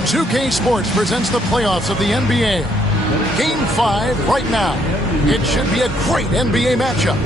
2K Sports presents the playoffs of the NBA. Game 5 right now. It should be a great NBA matchup.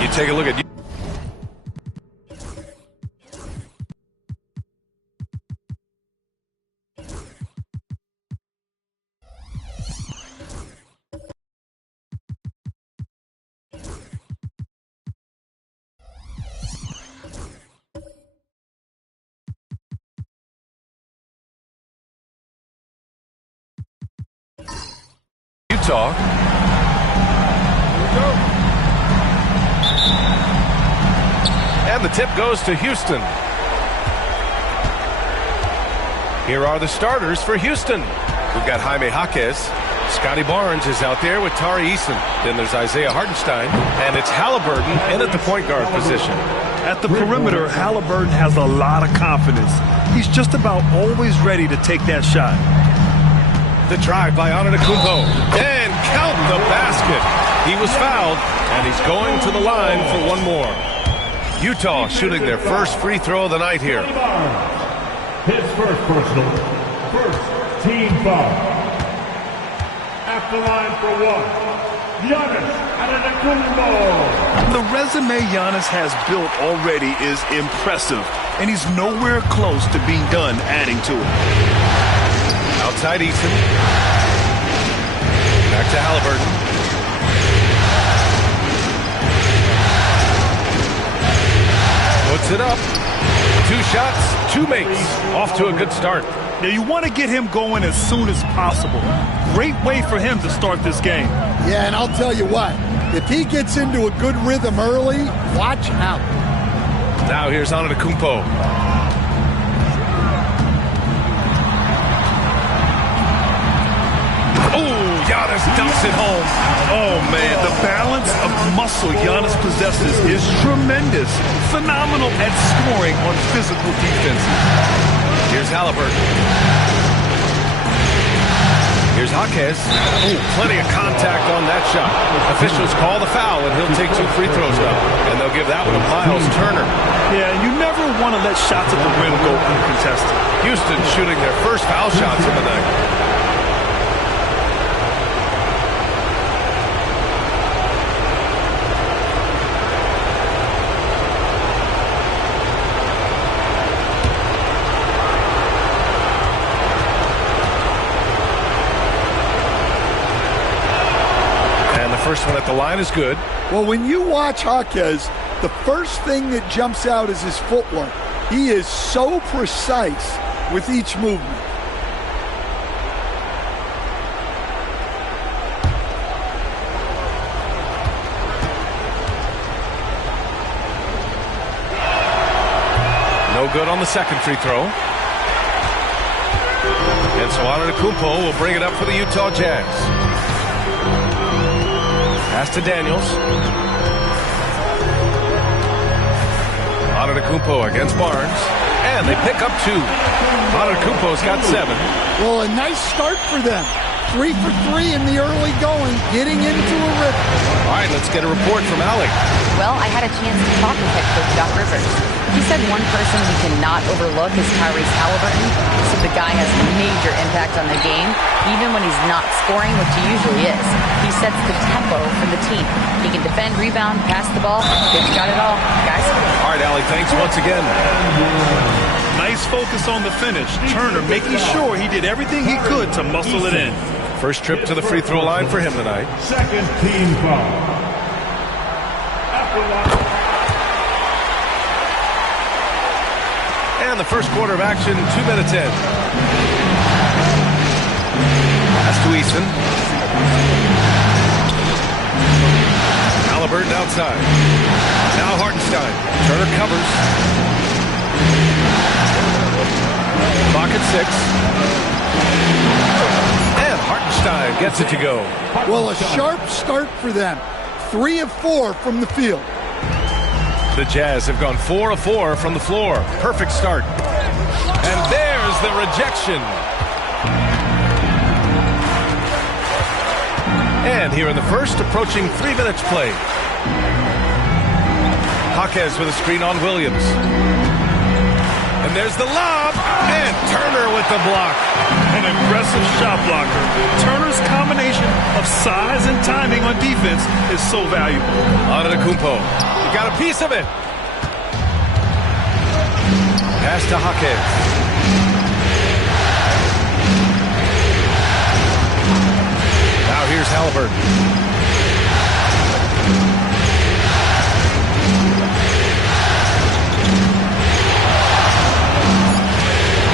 You take a look at Utah. And the tip goes to Houston. Here are the starters for Houston. We've got Jaime Jaquez. Scotty Barnes is out there with Tari Eason. Then there's Isaiah Hartenstein. And it's Halliburton in at the point guard position. At the perimeter, Halliburton has a lot of confidence. He's just about always ready to take that shot. The drive by Antetokounmpo. And count the basket. He was fouled, and he's going to the line for one more. Utah shooting their first free throw of the night here. His first personal, first team foul. At the line for one, Giannis Antetokounmpo. The resume Giannis has built already is impressive, and he's nowhere close to being done adding to it. Outside Eason. Back to Halliburton. Puts it up. 2 shots, 2 makes. Off to a good start. Now you want to get him going as soon as possible. Great way for him to start this game. Yeah, and I'll tell you what, if he gets into a good rhythm early, watch out. Now here's Antetokounmpo. Giannis dumps it home. Oh, man, the balance of muscle Giannis possesses is tremendous. Phenomenal at scoring on physical defenses. Here's Halliburton. Here's Jaquez. Oh, plenty of contact on that shot. Officials call the foul, and he'll take 2 free throws now. And they'll give that one to Miles Turner. Yeah, you never want to let shots at the rim go uncontested. Houston shooting their first foul shots of the night. First one at the line is good. Well, when you watch Jaquez, The first thing that jumps out is his footwork. He is so precise with each movement. No good on the second free throw. And so Antetokounmpo will bring it up for the Utah Jazz. Pass to Daniels. Antetokounmpo against Barnes. And they pick up 2. Antetokounmpo's got 7. Well, a nice start for them. 3 for 3 in the early going, getting into a rhythm. All right, let's get a report from Allie. Well, I had a chance to talk with head coach Doc Rivers. He said one person we cannot overlook is Tyrese Halliburton. He said the guy has major impact on the game, even when he's not scoring, which he usually is. He sets the tempo for the team. He can defend, rebound, pass the ball. He's got it all, guys. All right, Allie, thanks once again. Nice focus on the finish. Turner making sure he did everything he could to muscle it in. First trip to the free throw line for him tonight. Second team foul. After line. And the first quarter of action, 2 minutes in. Pass to Eason. Halliburton outside. Now Hartenstein. Turner covers. Clock at 6. And Hartenstein gets it to go. Well, a sharp start for them. 3 of 4 from the field. The Jazz have gone 4 of 4 from the floor. Perfect start. And there's the rejection. And here in the first, approaching 3 minutes played. Jaquez with a screen on Williams. And there's the lob. And Turner with the block. An aggressive shot blocker. Turner's combination of size and timing on defense is so valuable. Antetokounmpo. He got a piece of it. Pass to Jaquez. Now here's Halliburton.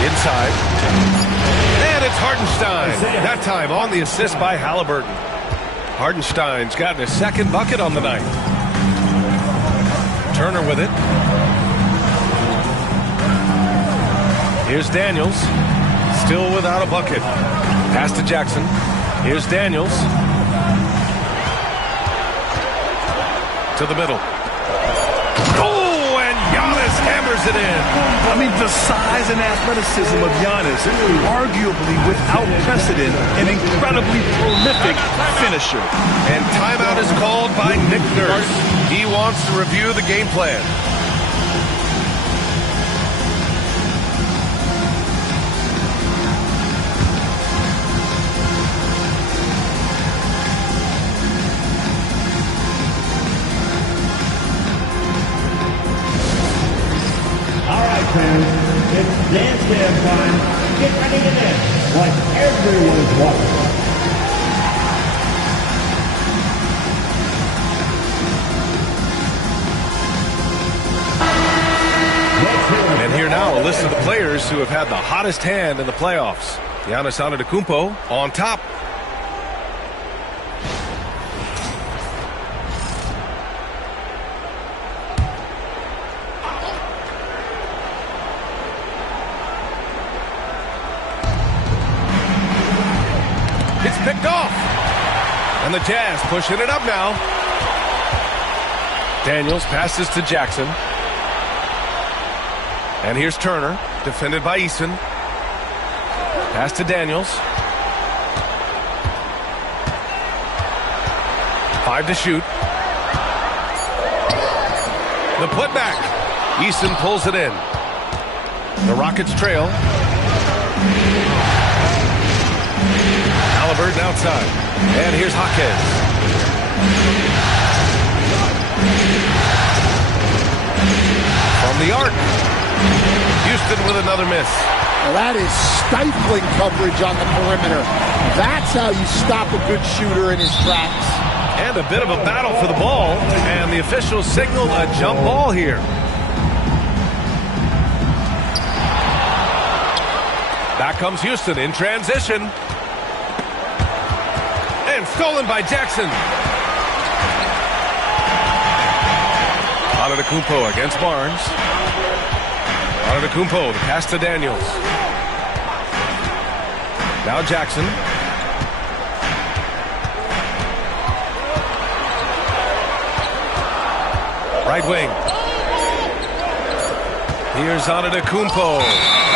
Inside. And it's Hartenstein. That time on the assist by Halliburton. Hartenstein's gotten his second bucket on the night. Turner with it. Here's Daniels. Still without a bucket. Pass to Jackson. Here's Daniels. To the middle. Oh, and Giannis hammers it in. I mean, the size and athleticism of Giannis, arguably without precedent, an incredibly prolific finisher. And timeout is called by Nick Nurse. He wants to review the game plan. It's dance jam time. Get ready to dance like everyone's watching. And here now a list of the players who have had the hottest hand in the playoffs. Giannis Antetokounmpo on top. It's picked off. And the Jazz pushing it up now. Daniels passes to Jackson. And here's Turner, defended by Eason. Pass to Daniels. 5 to shoot. The putback. Eason pulls it in. The Rockets trail. Halliburton outside. And here's Jaquez. From the arc. Houston with another miss. Well, that is stifling coverage on the perimeter. That's how you stop a good shooter in his tracks. And a bit of a battle for the ball, and the officials signaled a jump ball here. Back comes Houston in transition. And stolen by Jackson. Antetokounmpo against Barnes. Antetokounmpo, the pass to Daniels. Now Jackson. Right wing. Here's Antetokounmpo.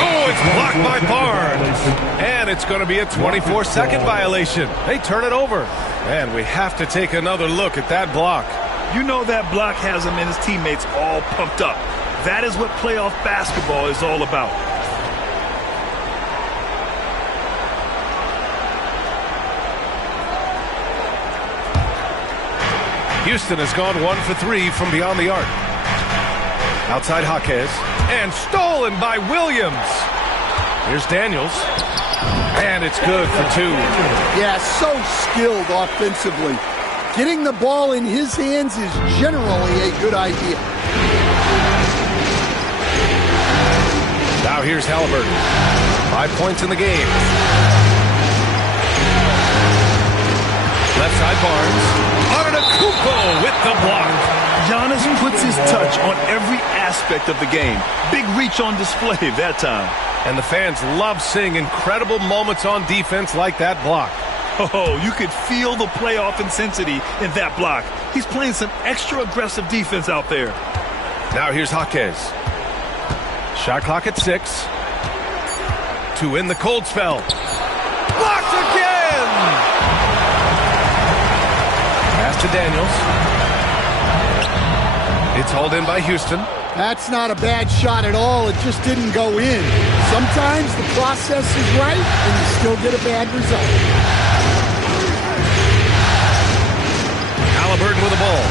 Oh, it's blocked by Barnes. And it's going to be a 24-second violation. They turn it over. And we have to take another look at that block. You know that block has him and his teammates all pumped up. That is what playoff basketball is all about. Houston has gone 1 for 3 from beyond the arc. Outside Jaquez. And stolen by Williams. Here's Daniels. And it's good for 2. Yeah, so skilled offensively. Getting the ball in his hands is generally a good idea. Now here's Halliburton. 5 points in the game. Left side Barnes. Antetokounmpo with the block. Giannis puts his touch on every aspect of the game. Big reach on display that time. And the fans love seeing incredible moments on defense like that block. Oh, you could feel the playoff intensity in that block. He's playing some extra aggressive defense out there. Now here's Jaquez. Shot clock at 6. To end the cold spell. Blocked again! Pass to Daniels. It's hauled in by Houston. That's not a bad shot at all. It just didn't go in. Sometimes the process is right, and you still get a bad result. Halliburton with the ball.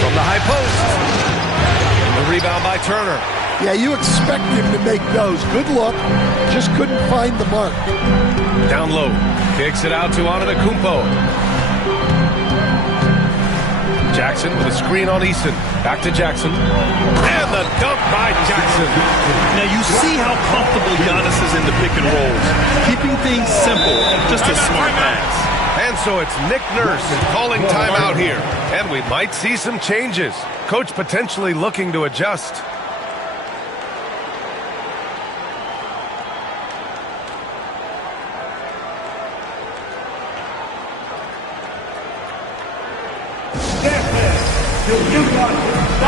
From the high post. The rebound by Turner. Yeah, you expect him to make those. Good look. Just couldn't find the mark. Down low. Kicks it out to Antetokounmpo. Jackson with a screen on Eason. Back to Jackson. And the dunk by Jackson. Now you see how comfortable Giannis is in the pick and rolls. Keeping things simple. Just a smart pass. And so it's Nick Nurse calling timeout here. And we might see some changes. Coach potentially looking to adjust.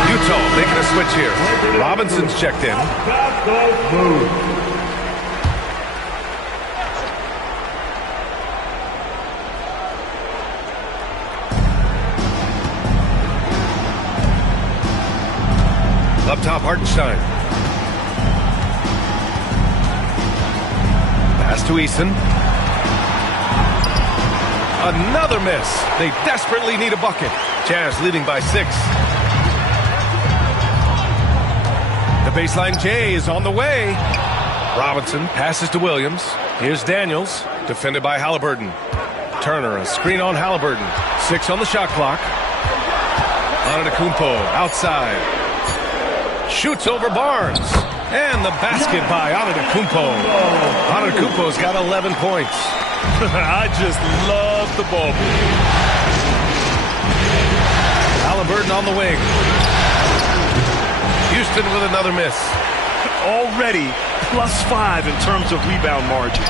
Utah making a switch here. Robinson's checked in. Up top, Hartenstein. Pass to Eason. Another miss. They desperately need a bucket. Jazz leading by 6. The baseline J is on the way. Robinson passes to Williams. Here's Daniels, defended by Halliburton. Turner, a screen on Halliburton. 6 on the shot clock. Antetokounmpo outside. Shoots over Barnes. And the basket by Antetokounmpo. Antetokounmpo's got 11 points. I just love the ball. Halliburton on the wing. Houston with another miss. Already +5 in terms of rebound margin.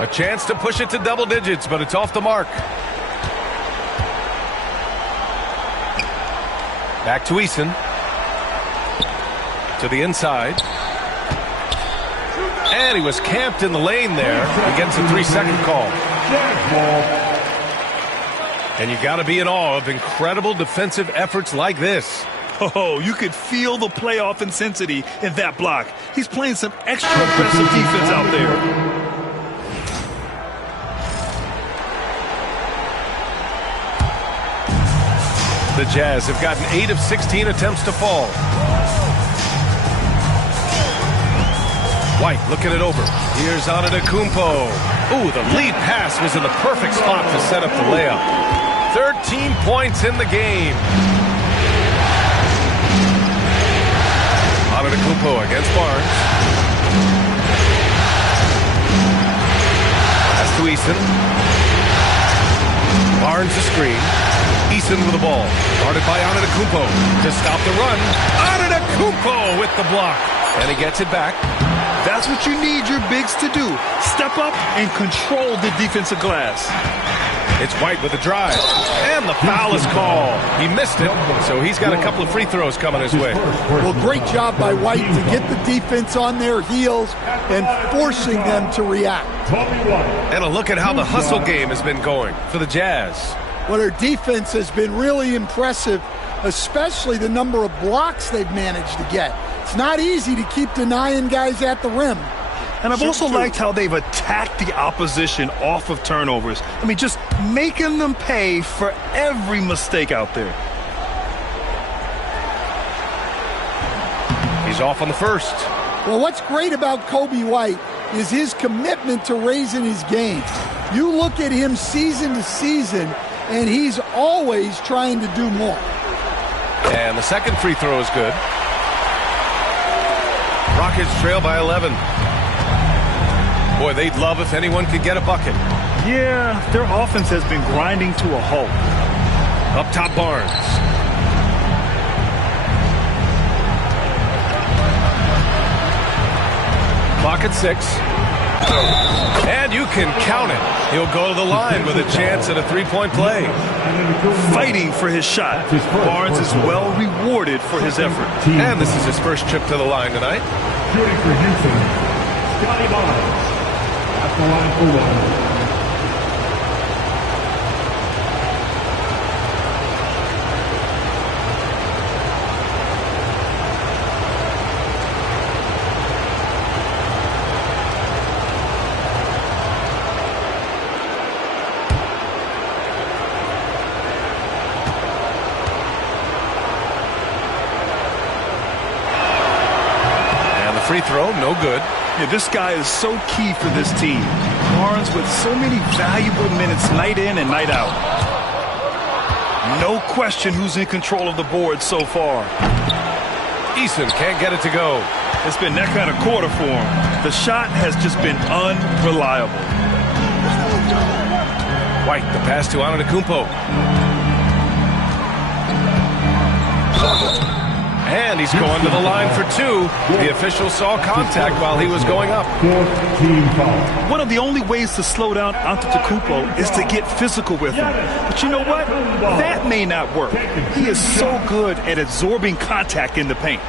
A chance to push it to double digits, but it's off the mark. Back to Eason. To the inside. And he was camped in the lane there. He gets a 3-second call. And you got to be in awe of incredible defensive efforts like this. Oh, you could feel the playoff intensity in that block. He's playing some extra aggressive defense out there. The Jazz have gotten 8 of 16 attempts to fall. White looking it over. Here's Antetokounmpo. Ooh, the lead pass was in the perfect spot to set up the layup. 13 points in the game. Antetokounmpo against Barnes. Pass to Eason. Barnes a screen. Eason with the ball. Guarded by Antetokounmpo to stop the run. Antetokounmpo with the block. And he gets it back. That's what you need your bigs to do. Step up and control the defensive glass. It's White with the drive. And the foul is called. He missed it, so he's got a couple of free throws coming his way. Well, great job by White to get the defense on their heels and forcing them to react. And a look at how the hustle game has been going for the Jazz. Well, their defense has been really impressive, especially the number of blocks they've managed to get. It's not easy to keep denying guys at the rim. And I've also liked how they've attacked the opposition off of turnovers. I mean, just making them pay for every mistake out there. He's off on the first. Well, what's great about Kobe White is his commitment to raising his game. You look at him season to season, and he's always trying to do more. And the second free throw is good. Rockets trail by 11. Boy, they'd love if anyone could get a bucket. Yeah, their offense has been grinding to a halt. Up top, Barnes. Clock at 6. And you can count it. He'll go to the line with a chance at a three-point play. Fighting for his shot. Barnes is well rewarded for his effort. And this is his first trip to the line tonight. Shooting for Houston, Scotty Barnes. At the line for one. Free throw, no good. Yeah, this guy is so key for this team. Barnes with so many valuable minutes night in and night out. No question who's in control of the board so far. Eason can't get it to go. It's been that kind of quarter for him. The shot has just been unreliable. White, the pass to Antetokounmpo. And he's going to the line for 2. The official saw contact while he was going up. One of the only ways to slow down Antetokounmpo is to get physical with him. But you know what? That may not work. He is so good at absorbing contact in the paint.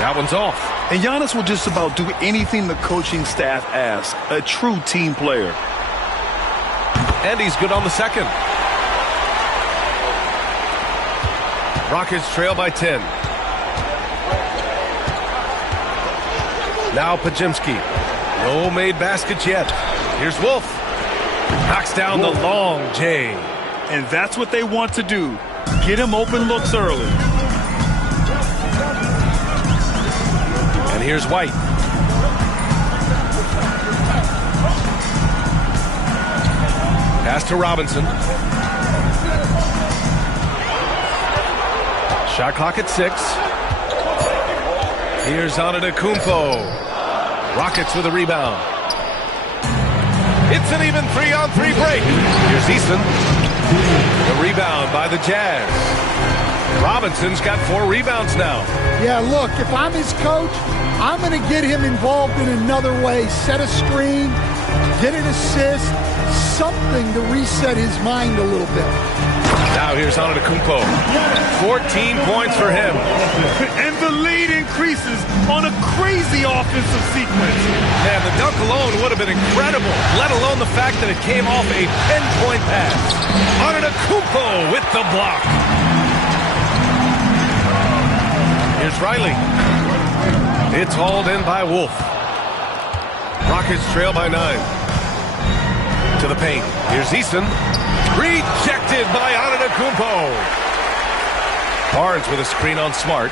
That one's off. And Giannis will just about do anything the coaching staff asks. A true team player. And he's good on the second. Rockets trail by 10. Now Pajimski. No made baskets yet. Here's Wolf. Knocks down the long J. And that's what they want to do. Get him open looks early. And here's White. Pass to Robinson. Shot clock at 6. Here's Antetokounmpo. Rockets with a rebound. It's an even 3-on-3 break. Here's Eason. The rebound by the Jazz. Robinson's got 4 rebounds now. Yeah, look, if I'm his coach, I'm going to get him involved in another way. Set a screen, get an assist, something to reset his mind a little bit. Now here's Antetokounmpo. 14 points for him. And the lead increases on a crazy offensive sequence. Man, the dunk alone would have been incredible, let alone the fact that it came off a 10-point pass. Antetokounmpo with the block. Here's Riley. It's hauled in by Wolf. Rockets trail by 9. To the paint. Here's Eason. Rejected by Antetokounmpo. Barnes with a screen on Smart.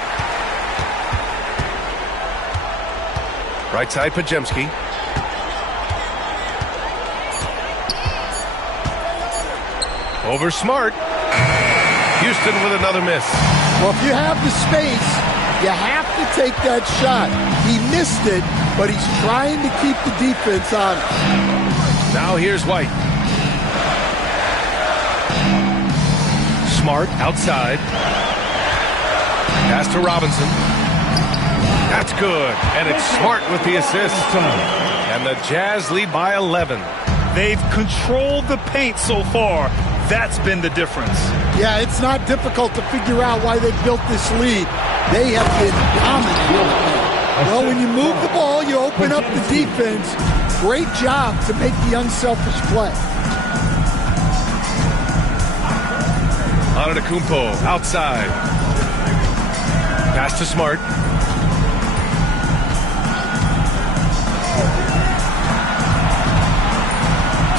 Right side, Pajemski. Over Smart. Houston with another miss. Well, if you have the space, you have to take that shot. He missed it, but he's trying to keep the defense on it. Now here's White. Smart outside. Pass to Robinson. That's good. And it's Smart with the assist. And the Jazz lead by 11. They've controlled the paint so far. That's been the difference. Yeah, it's not difficult to figure out why they built this lead. They have been dominant. Well, when you move the ball, you open up the defense. Great job to make the unselfish play. Antetokounmpo outside. Pass to Smart.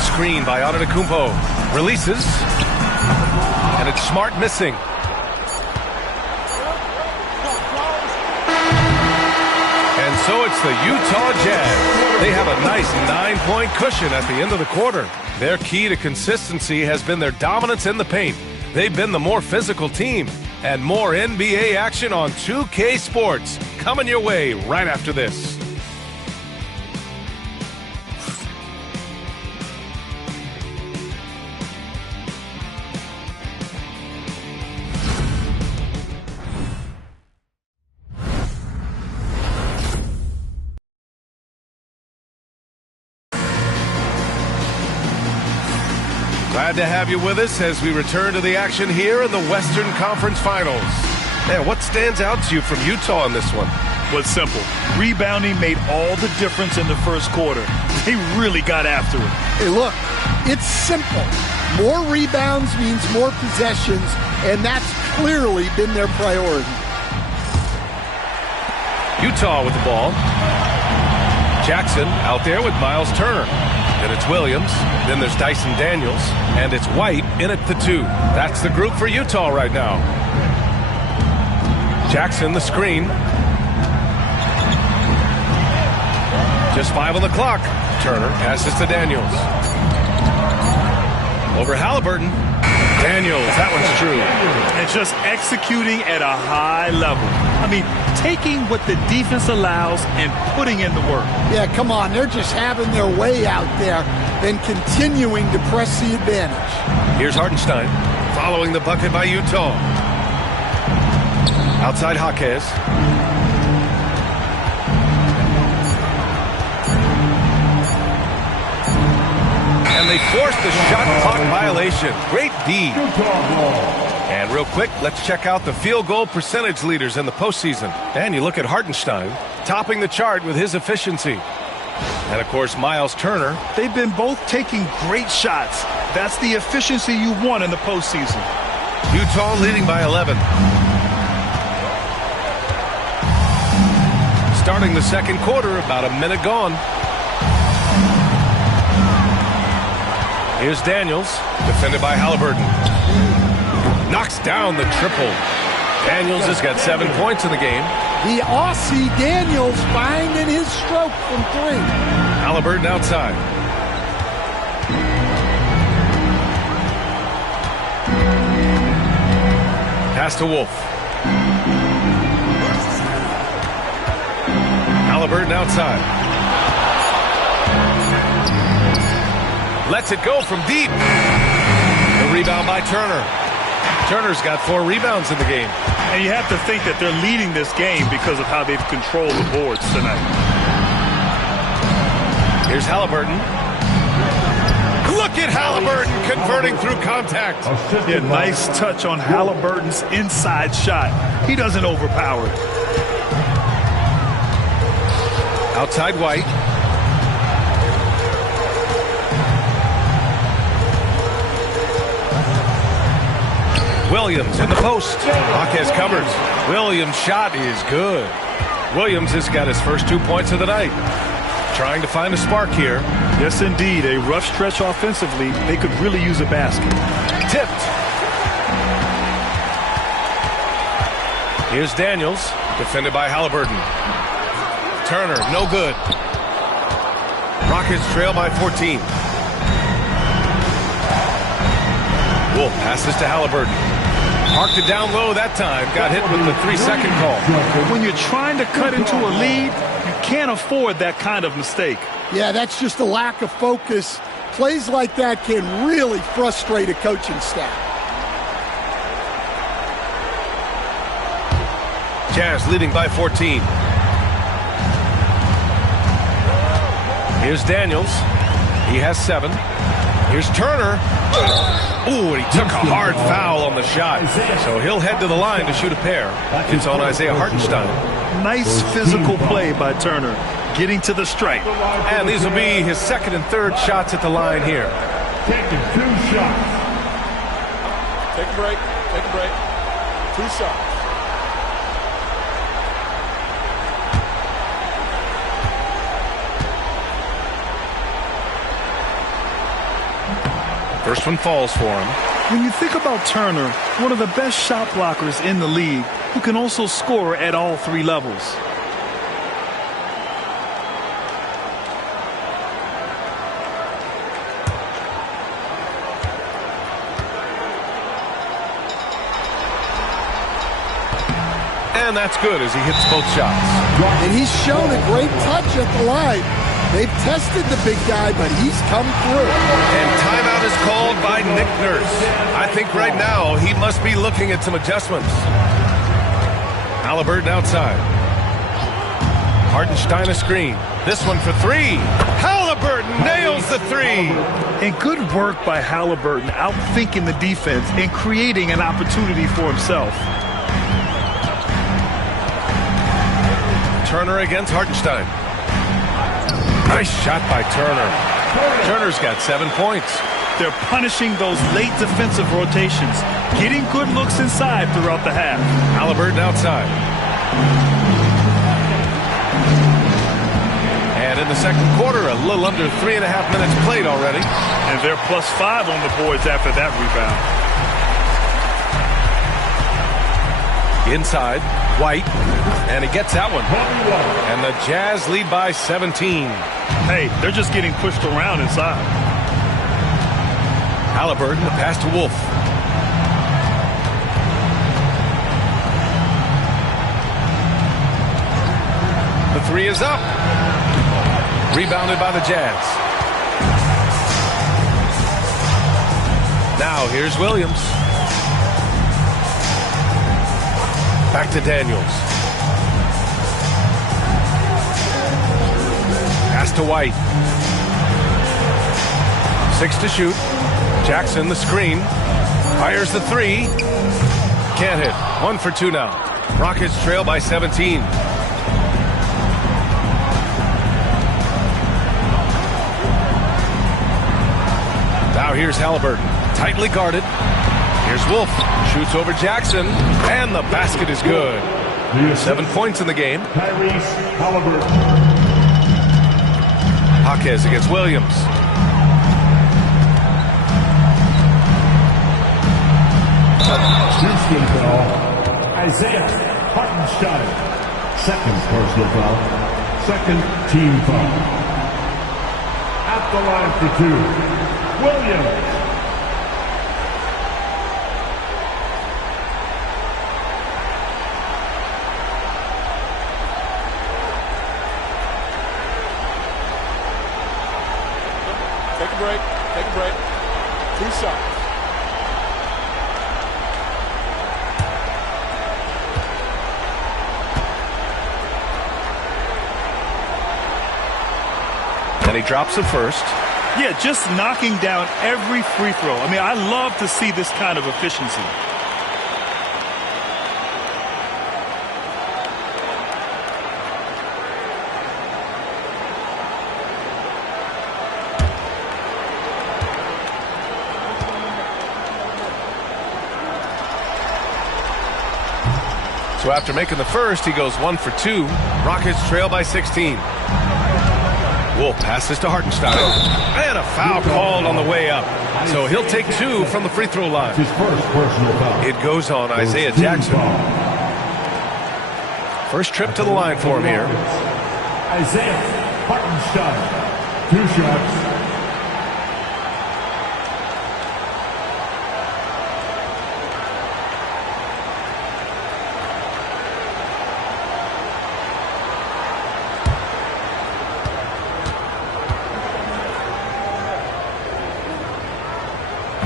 Screen by Antetokounmpo. Releases. And it's Smart missing. And so it's the Utah Jazz. They have a nice 9-point cushion at the end of the quarter. Their key to consistency has been their dominance in the paint. They've been the more physical team. And more NBA action on 2K Sports. Coming your way right after this. Glad to have you with us as we return to the action here in the Western Conference Finals. Man, what stands out to you from Utah in this one? Was simple. Rebounding made all the difference in the first quarter. They really got after it. Hey, look, it's simple. More rebounds means more possessions, and that's clearly been their priority. Utah with the ball. Jackson out there with Miles Turner. And it's Williams. Then there's Dyson Daniels. And it's White in at the 2. That's the group for Utah right now. Jackson, the screen. Just 5 on the clock. Turner passes to Daniels. Over Halliburton. Daniels, that one's true. And just executing at a high level. I mean, taking what the defense allows and putting in the work. Yeah, come on. They're just having their way out there and continuing to press the advantage. Here's Hartenstein following the bucket by Utah. Outside Jaquez. And they forced the shot clock violation. Great D. And real quick, let's check out the field goal percentage leaders in the postseason. And you look at Hartenstein, topping the chart with his efficiency. And, of course, Miles Turner. They've been both taking great shots. That's the efficiency you want in the postseason. Utah leading by 11. Starting the second quarter, about a minute gone. Here's Daniels, defended by Halliburton. Knocks down the triple. Daniels has got 7 points in the game. The Aussie Daniels finding his stroke from 3. Halliburton outside. Pass to Wolf. Halliburton outside. Lets it go from deep. The rebound by Turner. Turner's got 4 rebounds in the game. And you have to think that they're leading this game because of how they've controlled the boards tonight. Here's Halliburton. Look at Halliburton converting through contact. Yeah, nice touch on Halliburton's inside shot. He doesn't overpower it. Outside White. Williams in the post. Jaquez covers. Williams' shot is good. Williams has got his first 2 points of the night. Trying to find a spark here. Yes, indeed. A rough stretch offensively. They could really use a basket. Tipped. Here's Daniels, defended by Halliburton. Turner, no good. Rockets trail by 14. Wolf passes to Halliburton. Parked it down low that time. Got hit with the 3-second call. When you're trying to cut into a lead, you can't afford that kind of mistake. Yeah, that's just a lack of focus. Plays like that can really frustrate a coaching staff. Jazz leading by 14. Here's Daniels. He has 7. Here's Turner. Ooh, and he took a hard foul on the shot. So he'll head to the line to shoot a pair. It's on Isaiah Hartenstein. Nice physical play by Turner, getting to the stripe. And these will be his 2nd and 3rd shots at the line here. Taking 2 shots. Take a break. Take a break. 2 shots. First one falls for him. When you think about Turner, one of the best shot blockers in the league, who can also score at all 3 levels. And that's good as he hits both shots. And he's shown a great touch at the line. They've tested the big guy, but he's come through. And timeout is called by Nick Nurse. I think right now he must be looking at some adjustments. Halliburton outside. Hartenstein a screen. This one for 3. Halliburton nails the 3. And good work by Halliburton, outthinking the defense and creating an opportunity for himself. Turner against Hartenstein. Nice shot by Turner. Turner's got 7 points. They're punishing those late defensive rotations, getting good looks inside throughout the half. Halliburton outside. And in the 2nd quarter, a little under 3.5 minutes played already. And they're +5 on the boards after that rebound. Inside, White, and he gets that one. And the Jazz lead by 17. Hey, they're just getting pushed around inside. Halliburton, the pass to Wolf. The 3 is up. Rebounded by the Jazz. Now here's Williams. Back to Daniels. Pass to White. 6 to shoot. Jackson the screen. Fires the 3. Can't hit. 1 for 2 now. Rockets trail by 17. Now here's Halliburton. Tightly guarded. Here's Wolf. Shoots over Jackson. And the basket is good. 7 points in the game. Tyrese Halliburton. Jaquez against Williams. Houston foul. Isaiah Hartenstein. 2nd personal foul. 2nd team foul. At the line for 2. Williams. Take a break. Take a break. 2 shots. And he drops the first. Yeah, just knocking down every free throw. I mean, I love to see this kind of efficiency. So after making the first, he goes 1 for 2. Rockets trail by 16. Wolf passes to Hartenstein. And a foul called on the way up. So he'll take 2 from the free throw line. His first personal foul. It goes on Isaiah Jackson. First trip to the line for him here. Isaiah Hartenstein. 2 shots.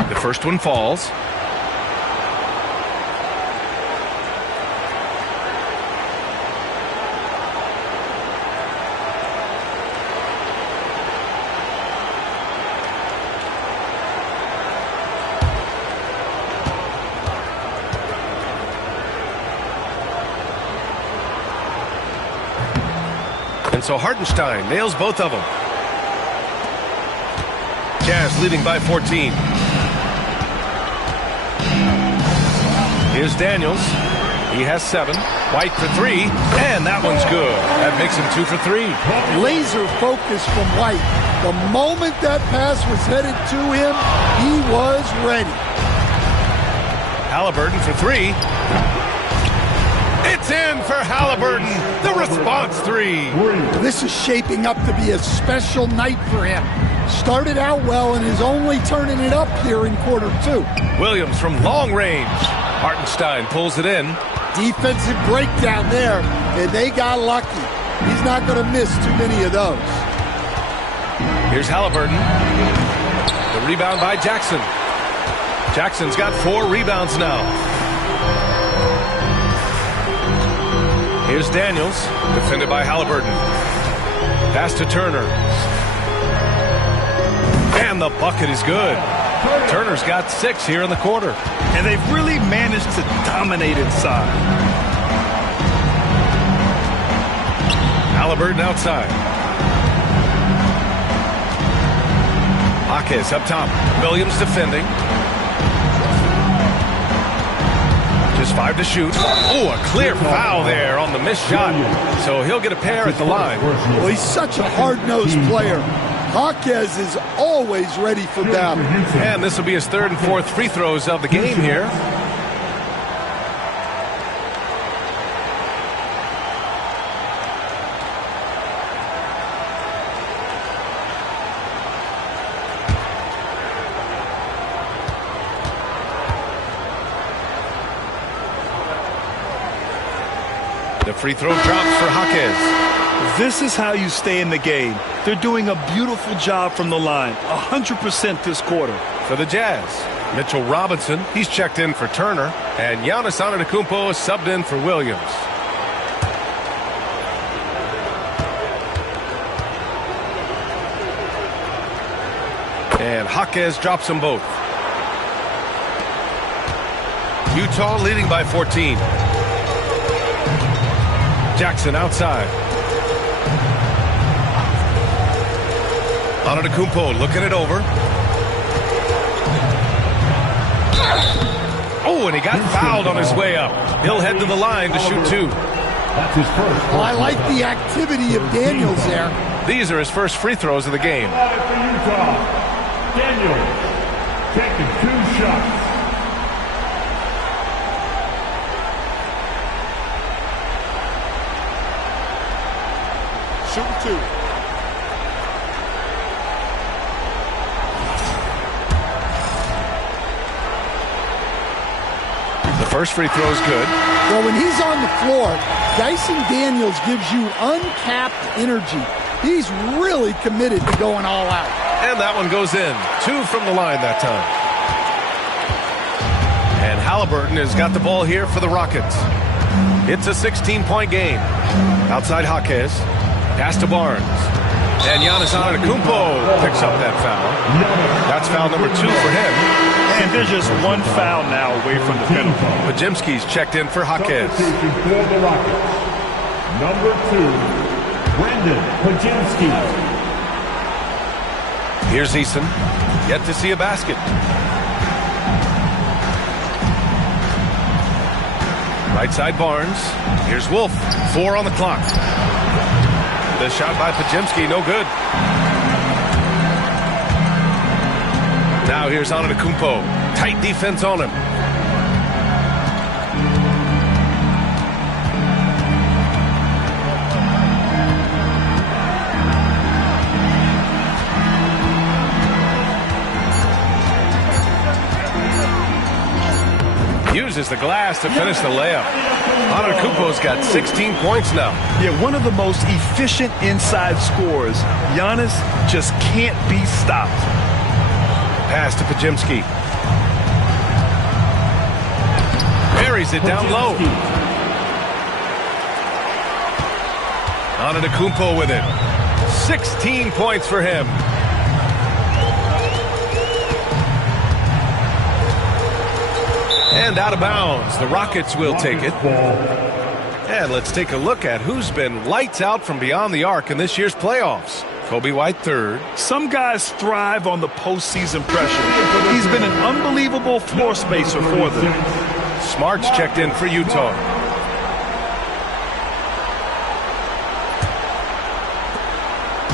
The first one falls. And so Hartenstein nails both of them. Jazz leading by 14. Here's Daniels. He has 7. White for 3. And that one's good. That makes him 2 for 3. Laser focus from White. The moment that pass was headed to him, he was ready. Halliburton for 3. It's in for Halliburton. The response 3. This is shaping up to be a special night for him. Started out well and is only turning it up here in quarter 2. Williams from long range. Hartenstein pulls it in. Defensive breakdown there, and they got lucky. He's not going to miss too many of those. Here's Halliburton. The rebound by Jackson. Jackson's got 4 rebounds now. Here's Daniels, defended by Halliburton. Pass to Turner. And the bucket is good. Turner's got 6 here in the quarter. And they've really managed to dominate inside. Halliburton outside. Jaquez up top. Williams defending. Just 5 to shoot. Oh, a clear foul there on the missed shot. So he'll get a pair at the line. Well, he's such a hard-nosed player. Jaquez is always ready for battle. And this will be his 3rd and 4th free throws of the game here. The free throw drops for Jaquez. This is how you stay in the game. They're doing a beautiful job from the line. 100% this quarter. For the Jazz, Mitchell Robinson, he's checked in for Turner. And Giannis Antetokounmpo is subbed in for Williams. And Jaquez drops them both. Utah leading by 14. Jackson outside. Antetokounmpo looking it over. Oh, and he got fouled on his way up. He'll head to the line to shoot 2. That's his first. Well, I like the activity of Daniels there. These are his first free throws of the game. For Utah, Daniels taking 2 shots. Shooting 2. The first free throw is good. Well, when he's on the floor, Dyson Daniels gives you uncapped energy. He's really committed to going all out. And that one goes in. 2 from the line that time. And Halliburton has got the ball here for the Rockets. It's a 16-point game. Outside Jaquez. Pass to Barnes. And Giannis Antetokounmpo picks up that foul. That's foul number 2 for him. And there's just 1 foul now away from the penalty. Pajemski's checked in for Jaquez. Substitution for the Rockets. Number 2, Brendan Pajemski. Here's Eason. Yet to see a basket. Right side Barnes. Here's Wolf. 4 on the clock. The shot by Pajemski, no good. Now here's Antetokounmpo. Tight defense on him. Uses the glass to finish the layup. Antetokounmpo's got 16 points now. Yeah, one of the most efficient inside scorers. Giannis just can't be stopped. Pass to Pajemski. Buries it down low. Antetokounmpo with it. 16 points for him. And out of bounds. The Rockets will take it. And let's take a look at who's been lights out from beyond the arc in this year's playoffs. Kobe White third. Some guys thrive on the postseason pressure. He's been an unbelievable floor spacer for them. Smart's checked in for Utah.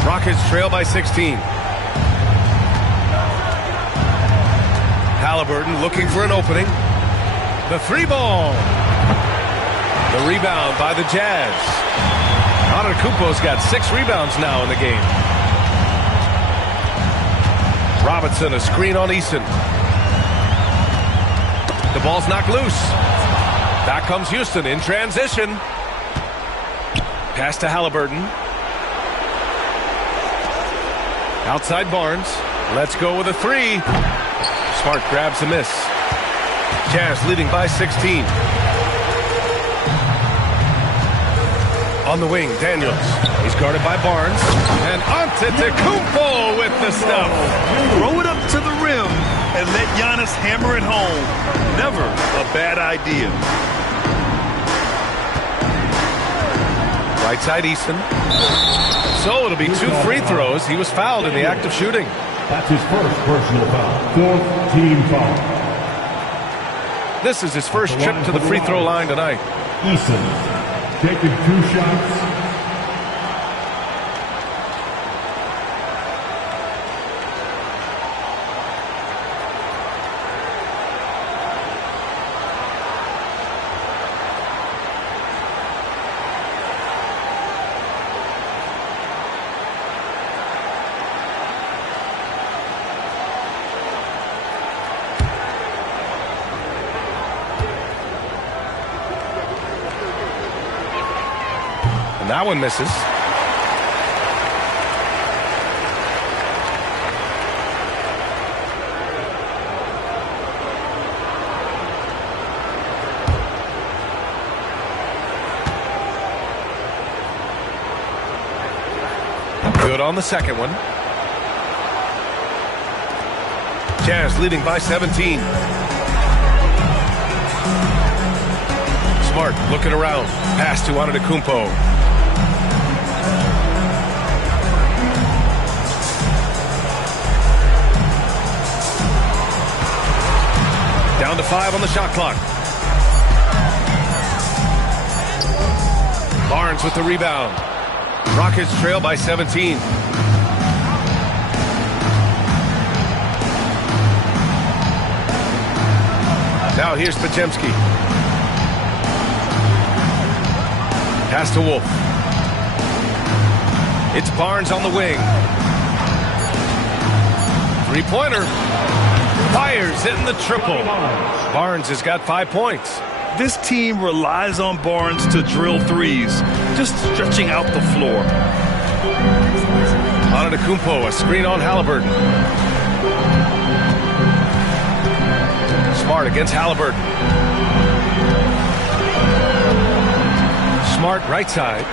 Rockets trail by 16. Halliburton looking for an opening. The three ball. The rebound by the Jazz. Antetokounmpo's got 6 rebounds now in the game. Robinson, a screen on Eason. The ball's knocked loose. Back comes Houston in transition. Pass to Halliburton. Outside Barnes. Let's go with a 3. Smart grabs the miss. Jazz leading by 16. On the wing, Daniels. He's guarded by Barnes. And Antetokounmpo with the stuff. Throw it up to the rim and let Giannis hammer it home. Never a bad idea. Right side, Eason. So it'll be 2 free throws. He was fouled in the act of shooting. That's his first personal foul. 4th team foul. This is his first trip to the free throw line tonight. Eason taking 2 shots. That one misses. Good on the second one. Jazz leading by 17. Smart looking around. Pass to Antetokounmpo. Down to 5 on the shot clock. Barnes with the rebound. Rockets trail by 17. Now here's Pajemski. Pass to Wolf. It's Barnes on the wing. Three-pointer. Fires in the triple. Barnes has got 5 points. This team relies on Barnes to drill threes, just stretching out the floor. Antetokounmpo, a screen on Halliburton. Smart against Halliburton. Smart right side.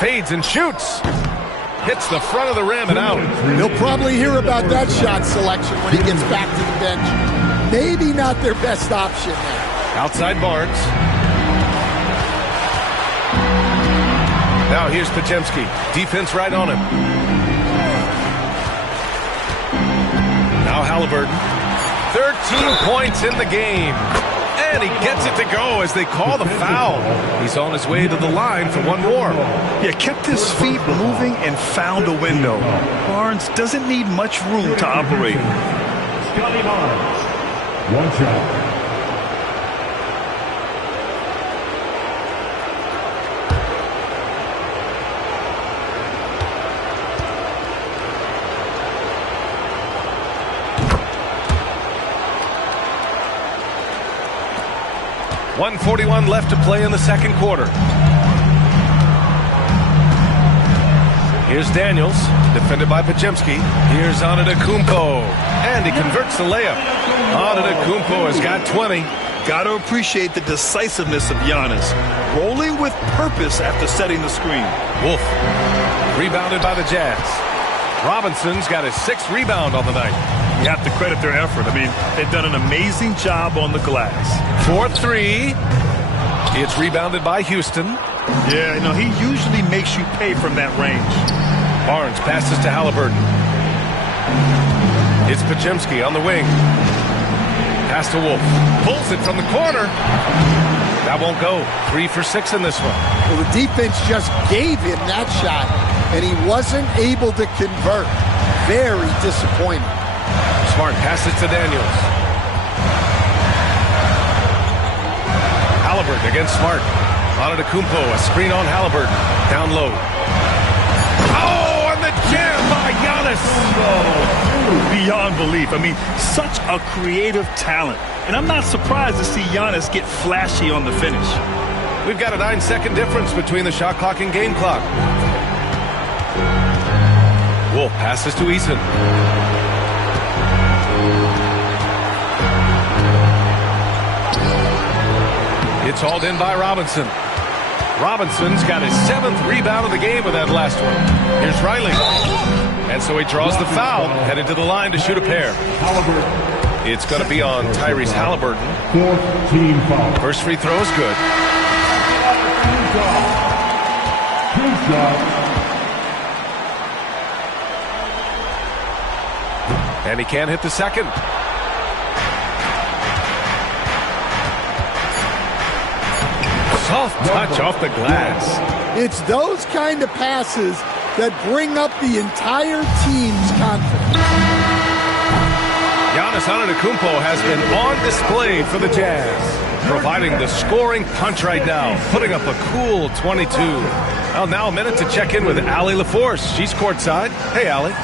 Fades and shoots. Hits the front of the rim and out. He'll probably hear about that shot selection when he gets back to the bench. Maybe not their best option there. Outside Barnes. Now here's Pajemski. Defense right on him. Now Halliburton. 13 points in the game. And he gets it to go as they call the foul. He's on his way to the line for one more. Yeah, kept his feet moving and found a window. Barnes doesn't need much room to operate. Scotty Barnes, one shot. .141 left to play in the second quarter. Here's Daniels, defended by Pajemski. Here's Antetokounmpo, and he converts the layup. Antetokounmpo has got 20. Got to appreciate the decisiveness of Giannis, rolling with purpose after setting the screen. Wolf, rebounded by the Jazz. Robinson's got his 6th rebound on the night. You have to credit their effort. I mean, they've done an amazing job on the glass. 4-3. It's rebounded by Houston. Yeah, he usually makes you pay from that range. Barnes passes to Halliburton. It's Pajemski on the wing. Pass to Wolf. Pulls it from the corner. That won't go. 3 for 6 in this one. Well, the defense just gave him that shot, and he wasn't able to convert. Very disappointing. Smart passes to Daniels. Halliburton against Smart. Antetokounmpo, a screen on Halliburton. Down low. Oh, and the jam by Giannis. Oh, beyond belief. I mean, such a creative talent. And I'm not surprised to see Giannis get flashy on the finish. We've got a 9-second difference between the shot clock and game clock. Wolf passes to Eason. It's hauled in by Robinson. Robinson's got his 7th rebound of the game with that last one. Here's Riley. And so he draws the foul, headed to the line to shoot a pair. It's going to be on Tyrese Halliburton. 4th team foul. First free throw is good. And he can't hit the second. Soft touch off the glass. It's those kind of passes that bring up the entire team's confidence. Giannis Antetokounmpo has been on display for the Jazz, providing the scoring punch right now, putting up a cool 22. Well, now a minute to check in with Allie LaForce. She's courtside. Hey, Allie.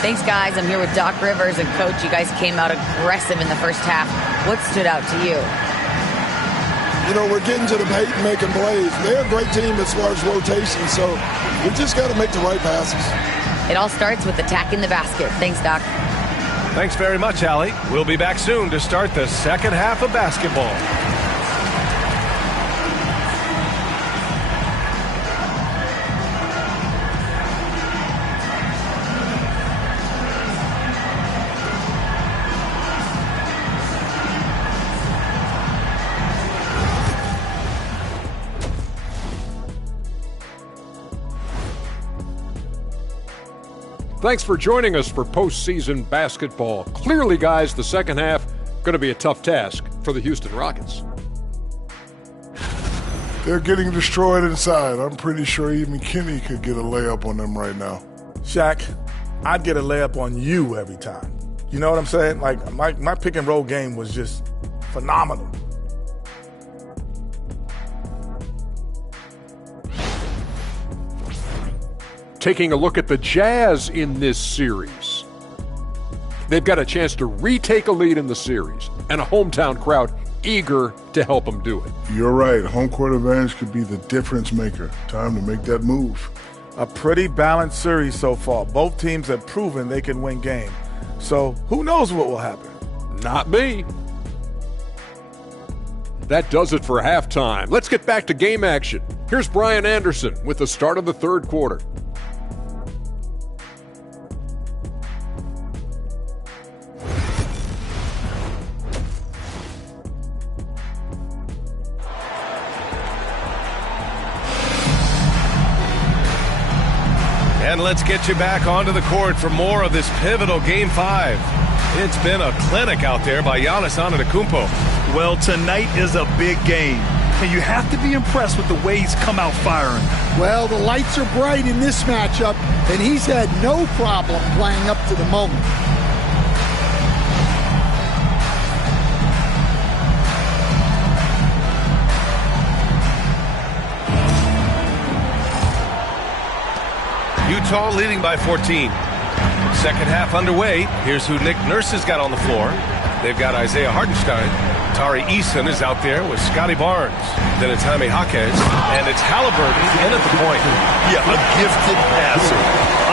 Thanks, guys. I'm here with Doc Rivers. And, Coach, you guys came out aggressive in the first half. What stood out to you? We're getting to the paint and making plays. They're a great team as far as rotation, so we just got to make the right passes. It all starts with attacking the basket. Thanks, Doc. Thanks very much, Allie. We'll be back soon to start the second half of basketball. Thanks for joining us for postseason basketball. Clearly, guys, the second half going to be a tough task for the Houston Rockets. They're getting destroyed inside. I'm pretty sure even Kenny could get a layup on them right now. Shaq, I'd get a layup on you every time. You know what I'm saying? Like, my pick and roll game was just phenomenal. Taking a look at the Jazz in this series. They've got a chance to retake a lead in the series, and a hometown crowd eager to help them do it. You're right. Home court advantage could be the difference maker. Time to make that move. A pretty balanced series so far. Both teams have proven they can win games. So who knows what will happen? Not me. That does it for halftime. Let's get back to game action. Here's Brian Anderson with the start of the third quarter. And let's get you back onto the court for more of this pivotal Game 5. It's been a clinic out there by Giannis Antetokounmpo. Well, tonight is a big game, and you have to be impressed with the way he's come out firing. Well, the lights are bright in this matchup, and he's had no problem playing up to the moment. Utah leading by 14. Second half underway. Here's who Nick Nurse has got on the floor. They've got Isaiah Hartenstein. Tari Eason is out there with Scotty Barnes. Then it's Jaime Jaquez. And it's Halliburton in at the point. Yeah, a gifted passer.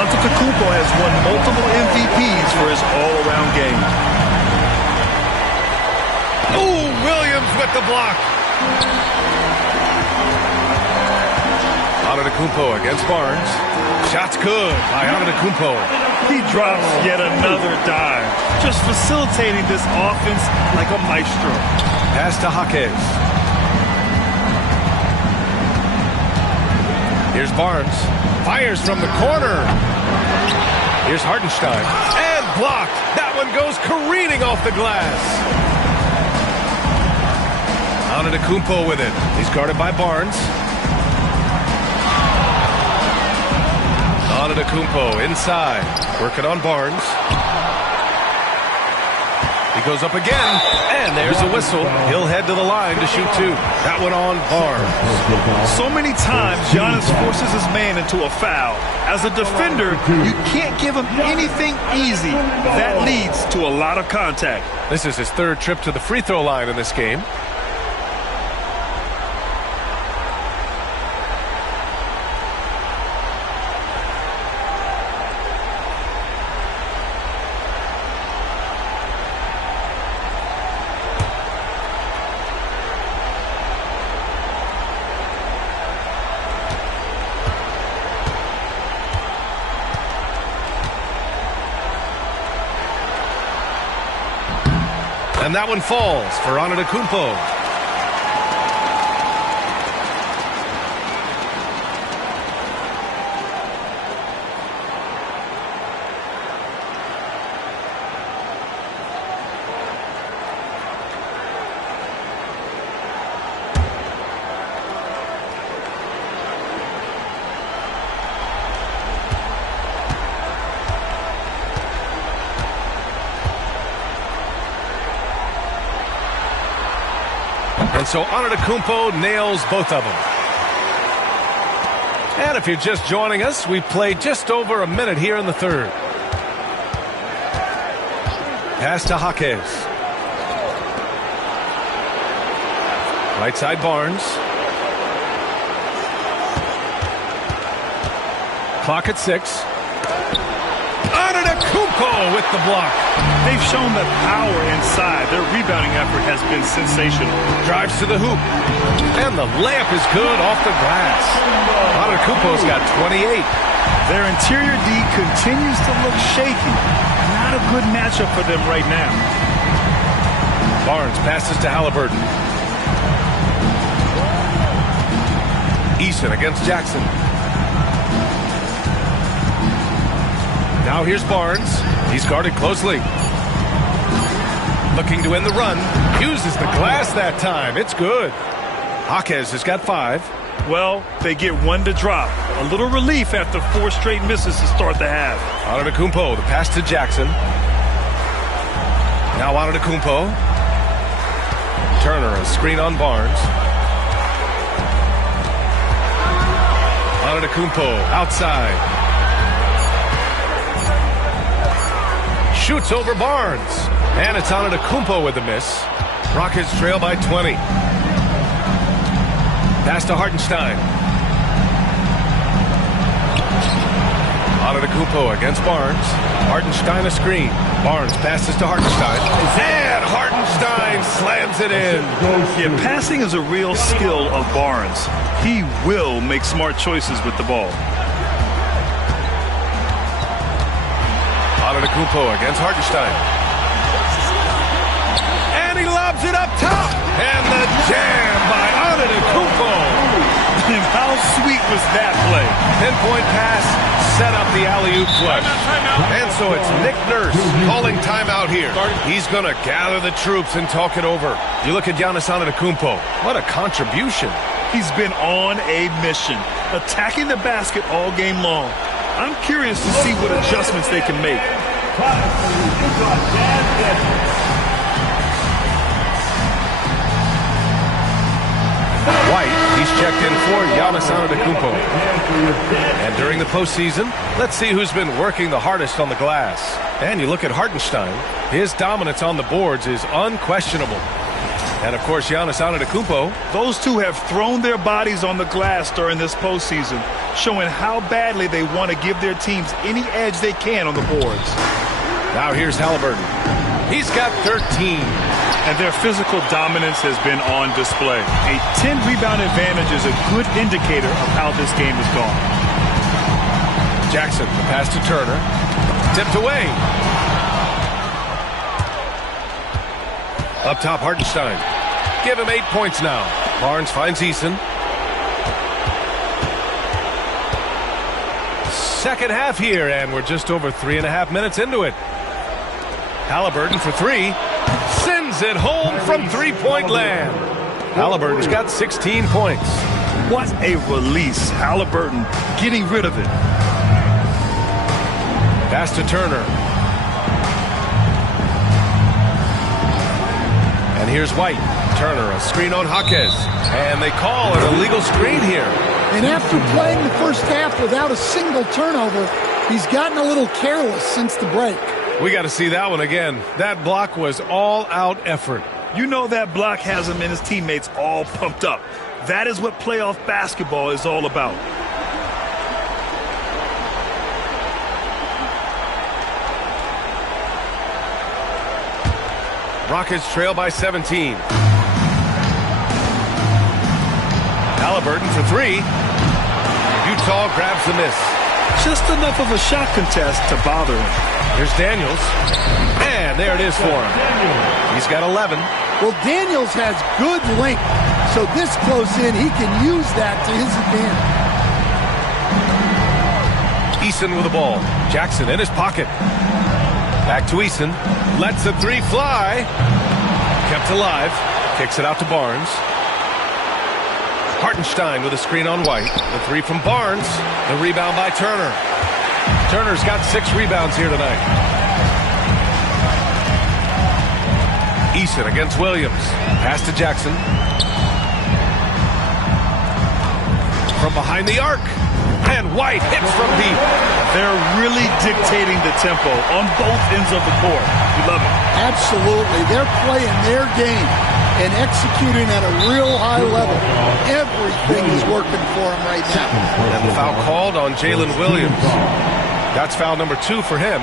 Antetokounmpo has won multiple MVPs for his all-around game. Oh, Williams with the block. Antetokounmpo against Barnes. Shot's good by Antetokounmpo. He drops yet another dime, just facilitating this offense like a maestro. Pass to Jaquez. Here's Barnes. Fires from the corner. Here's Hartenstein. And blocked. That one goes careening off the glass. Antetokounmpo with it. He's guarded by Barnes. Antetokounmpo inside, working on Barnes. He goes up again, and there's a whistle. He'll head to the line to shoot two. That one on Barnes. So many times, Giannis forces his man into a foul. As a defender, you can't give him anything easy. That leads to a lot of contact. This is his third trip to the free throw line in this game. And that one falls for Antetokounmpo. And so Antetokounmpo nails both of them. And if you're just joining us, we've played just over a minute here in the third. Pass to Jaquez. Right side Barnes. Clock at 6. Antetokounmpo with the block. They've shown that power inside. Their rebounding effort has been sensational. Drives to the hoop. And the layup is good off the glass. Antetokounmpo's got 28. Their interior D continues to look shaky. Not a good matchup for them right now. Barnes passes to Halliburton. Eason against Jackson. Now here's Barnes. He's guarded closely. Looking to end the run. Uses the glass that time. It's good. Jaquez has got 5. Well, they get one to drop. A little relief after 4 straight misses to start the half. Antetokounmpo, the pass to Jackson. Now Antetokounmpo. Turner, a screen on Barnes. Antetokounmpo outside. Shoots over Barnes. And it's Antetokounmpo with the miss. Rockets trail by 20. Pass to Hartenstein. Antetokounmpo against Barnes. Hartenstein a screen. Barnes passes to Hartenstein. And Hartenstein slams it in. Yeah, passing is a real skill of Barnes. He will make smart choices with the ball. Antetokounmpo against Hartenstein. And he lobs it up top. And the jam by Antetokounmpo. And how sweet was that play? Pinpoint pass set up the alley-oop flush. And so it's Nick Nurse calling timeout here. He's going to gather the troops and talk it over. You look at Giannis Antetokounmpo. What a contribution. He's been on a mission, attacking the basket all game long. I'm curious to see what adjustments they can make. White, he's checked in for Giannis Antetokounmpo. And during the postseason, let's see who's been working the hardest on the glass. And you look at Hartenstein, his dominance on the boards is unquestionable. And of course, Giannis Antetokounmpo. Those two have thrown their bodies on the glass during this postseason, showing how badly they want to give their teams any edge they can on the boards. Now here's Halliburton. He's got 13. And their physical dominance has been on display. A 10-rebound advantage is a good indicator of how this game has gone. Jackson, the pass to Turner. Tipped away. Up top, Hartenstein. Give him 8 points now. Barnes finds Eason. Second half here, and we're just over 3.5 minutes into it. Halliburton for three. Sends it home from three-point land. Halliburton's got 16 points. What a release. Halliburton getting rid of it. Pass to Turner. And here's White. Turner, a screen on Jaquez. And they call an illegal screen here. And after playing the first half without a single turnover, he's gotten a little careless since the break. We got to see that one again. That block was all-out effort. You know that block has him and his teammates all pumped up. That is what playoff basketball is all about. Rockets trail by 17. Halliburton for three. Utah grabs the miss. Just enough of a shot contest to bother him. Here's Daniels. And there it is for him. He's got 11. Well, Daniels has good length, so this close in, he can use that to his advantage. Eason with the ball. Jackson in his pocket. Back to Eason. Lets the three fly. Kept alive. Kicks it out to Barnes. Hartenstein with a screen on White. The three from Barnes. The rebound by Turner. Turner's got 6 rebounds here tonight. Eason against Williams. Pass to Jackson. From behind the arc. And White hits from deep. They're really dictating the tempo on both ends of the court. You love it. Absolutely. They're playing their game and executing at a real high level. Everything is working for them right now. And the foul called on Jalen Williams. That's foul number 2 for him.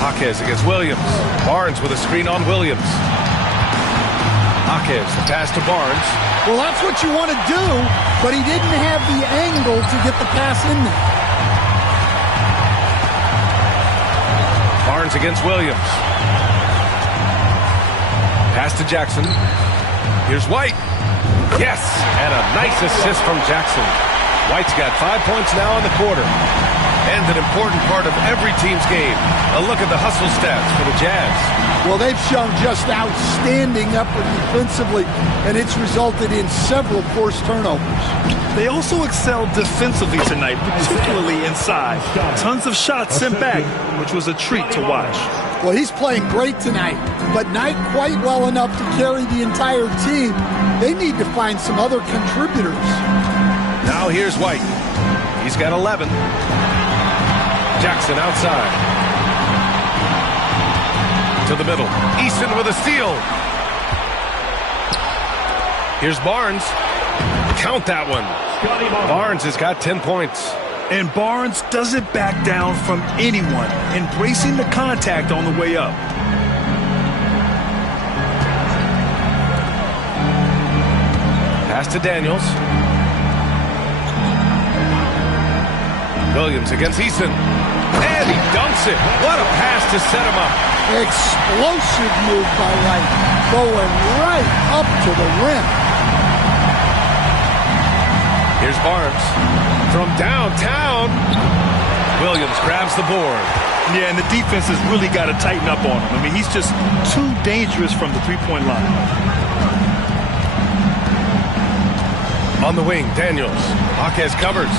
Jaquez against Williams. Barnes with a screen on Williams. Jaquez, the pass to Barnes. Well, that's what you want to do, but he didn't have the angle to get the pass in there. Barnes against Williams. Pass to Jackson. Here's White. Yes, and a nice assist from Jackson. White's got 5 points now in the quarter. And an important part of every team's game. A look at the hustle stats for the Jazz. Well, they've shown just outstanding effort defensively, and it's resulted in several forced turnovers. They also excelled defensively tonight, particularly inside. Tons of shots sent back, which was a treat to watch. Well, he's playing great tonight, but not quite well enough to carry the entire team. They need to find some other contributors. Now here's White. He's got 11. Jackson outside. To the middle. Eason with a steal. Here's Barnes. Count that one. Barnes has got 10 points. And Barnes doesn't back down from anyone, embracing the contact on the way up. Pass to Daniels. Williams against Eason. And he dunks it. What a pass to set him up. Explosive move by White. going right up to the rim. Here's Barnes from downtown. Williams grabs the board. Yeah, and the defense has really got to tighten up on him. I mean, he's just too dangerous from the three-point line. On the wing, Daniels. Jaquez covers.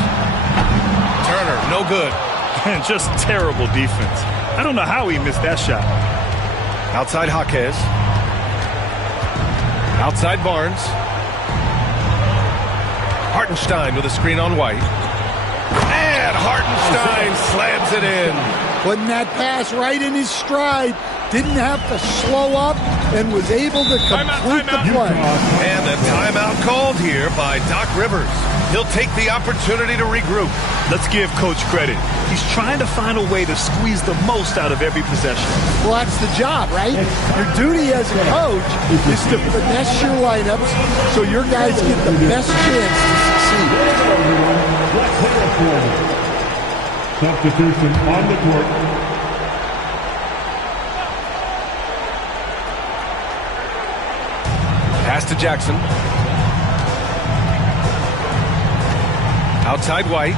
Turner, no good. And just terrible defense. I don't know how he missed that shot. Outside Jaquez. Outside Barnes. Hartenstein with a screen on White. And Hartenstein slams it in. Putting that pass right in his stride. Didn't have to slow up and was able to complete the play. And the timeout called here by Doc Rivers. He'll take the opportunity to regroup. Let's give Coach credit. He's trying to find a way to squeeze the most out of every possession. Well, that's the job, right? Your duty as a coach is to finesse your lineups so your guys get the best chance to succeed. Substitution on the court. Pass to Jackson. Outside White.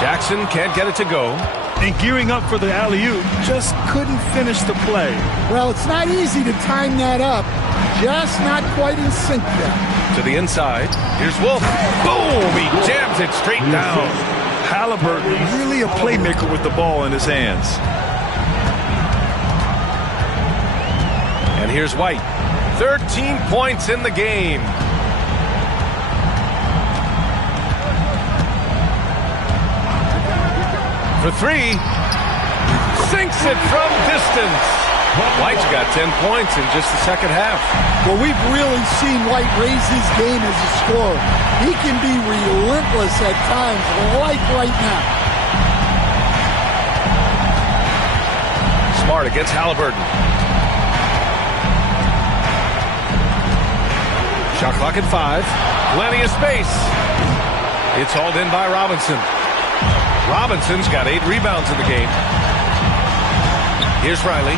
Jackson can't get it to go. And gearing up for the alley-oop, just couldn't finish the play. Well, it's not easy to time that up. Just not quite in sync there. To the inside. Here's Wolf. Boom! He jams it straight down. Halliburton really a playmaker with the ball in his hands. And here's White. 13 points in the game. For three. Sinks it from distance. White's got 10 points in just the second half. Well, we've really seen White raise his game as a scorer. He can be relentless at times, like right now. Smart against Halliburton. Shot clock at 5. Plenty of space. It's hauled in by Robinson. Robinson's got 8 rebounds in the game. Here's Riley.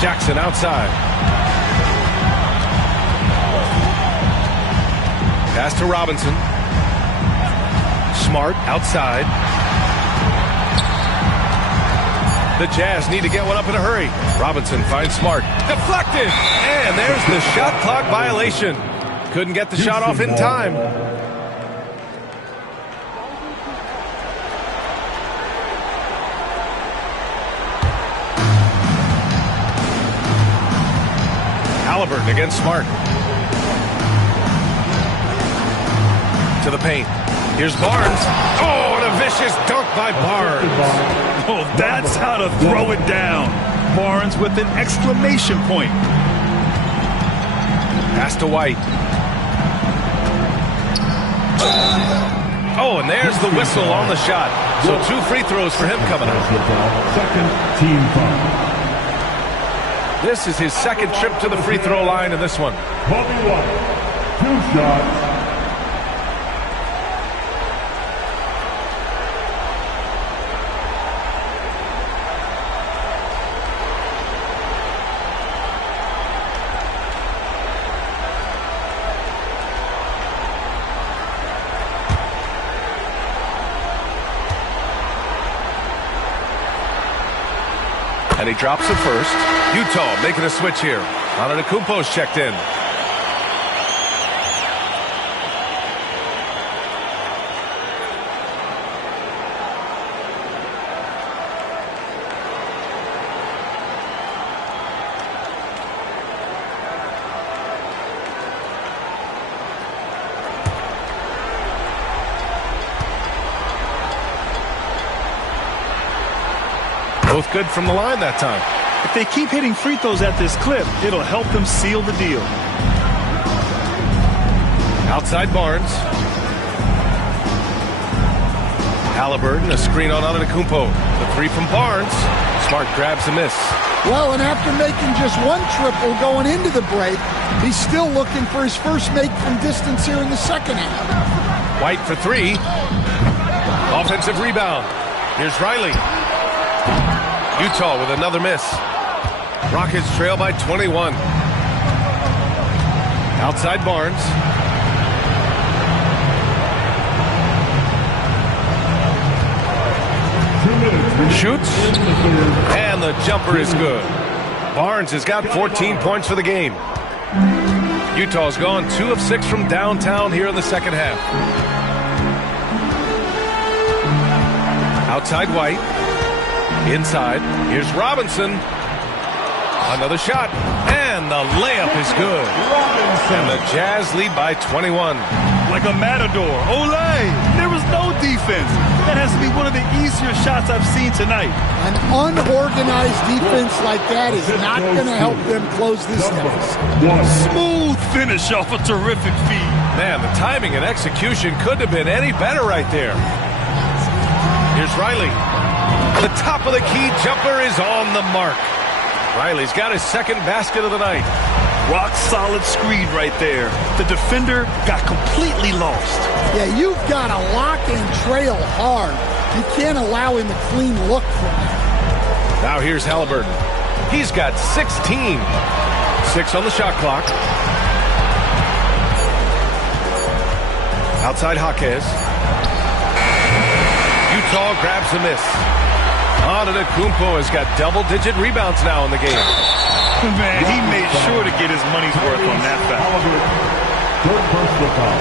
Jackson outside. Pass to Robinson. Smart outside. The Jazz need to get one up in a hurry. Robinson finds Smart. Deflected! And there's the shot clock violation. Couldn't get the shot off in time. Halliburton against Smart. To the paint. Here's Barnes. Oh, and a vicious dunk by Barnes. Oh, that's how to throw it down. Barnes with an exclamation point. Pass to White. Oh, and there's the whistle on the shot. So 2 free throws for him coming up. Second team foul. This is his second trip to the free throw line in this one. Bobby White, 2 shots. And he drops it first. Utah making a switch here. Antetokounmpo's checked in. Both good from the line that time. If they keep hitting free throws at this clip, it'll help them seal the deal. Outside Barnes. Halliburton, a screen on Antetokounmpo. The 3 from Barnes. Smart grabs a miss. Well, and after making just 1 triple going into the break, he's still looking for his first make from distance here in the second half. White for 3. Offensive rebound. Here's Riley. Utah with another miss. Rockets trail by 21. Outside Barnes. Shoots. And the jumper is good. Barnes has got 14 points for the game. Utah's gone 2 of 6 from downtown here in the second half. Outside White. Inside. Here's Robinson. Another shot. And the layup is good. And the Jazz lead by 21. Like a matador. Olay! There was no defense. That has to be one of the easier shots I've seen tonight. An unorganized defense like that is not going to help them close this deficit. Smooth finish off a terrific feed. Man, the timing and execution couldn't have been any better right there. Here's Riley. The top of the key jumper is on the mark. Riley's got his second basket of the night. Rock solid screen right there. The defender got completely lost. Yeah, you've got to lock and trail hard. You can't allow him a clean look from that. Now here's Halliburton. He's got 16. 6 on the shot clock. Outside Jaquez. Utah grabs the miss. Antetokounmpo has got double-digit rebounds now in the game. Man, he made sure to get his money's worth on that foul. Third personal foul.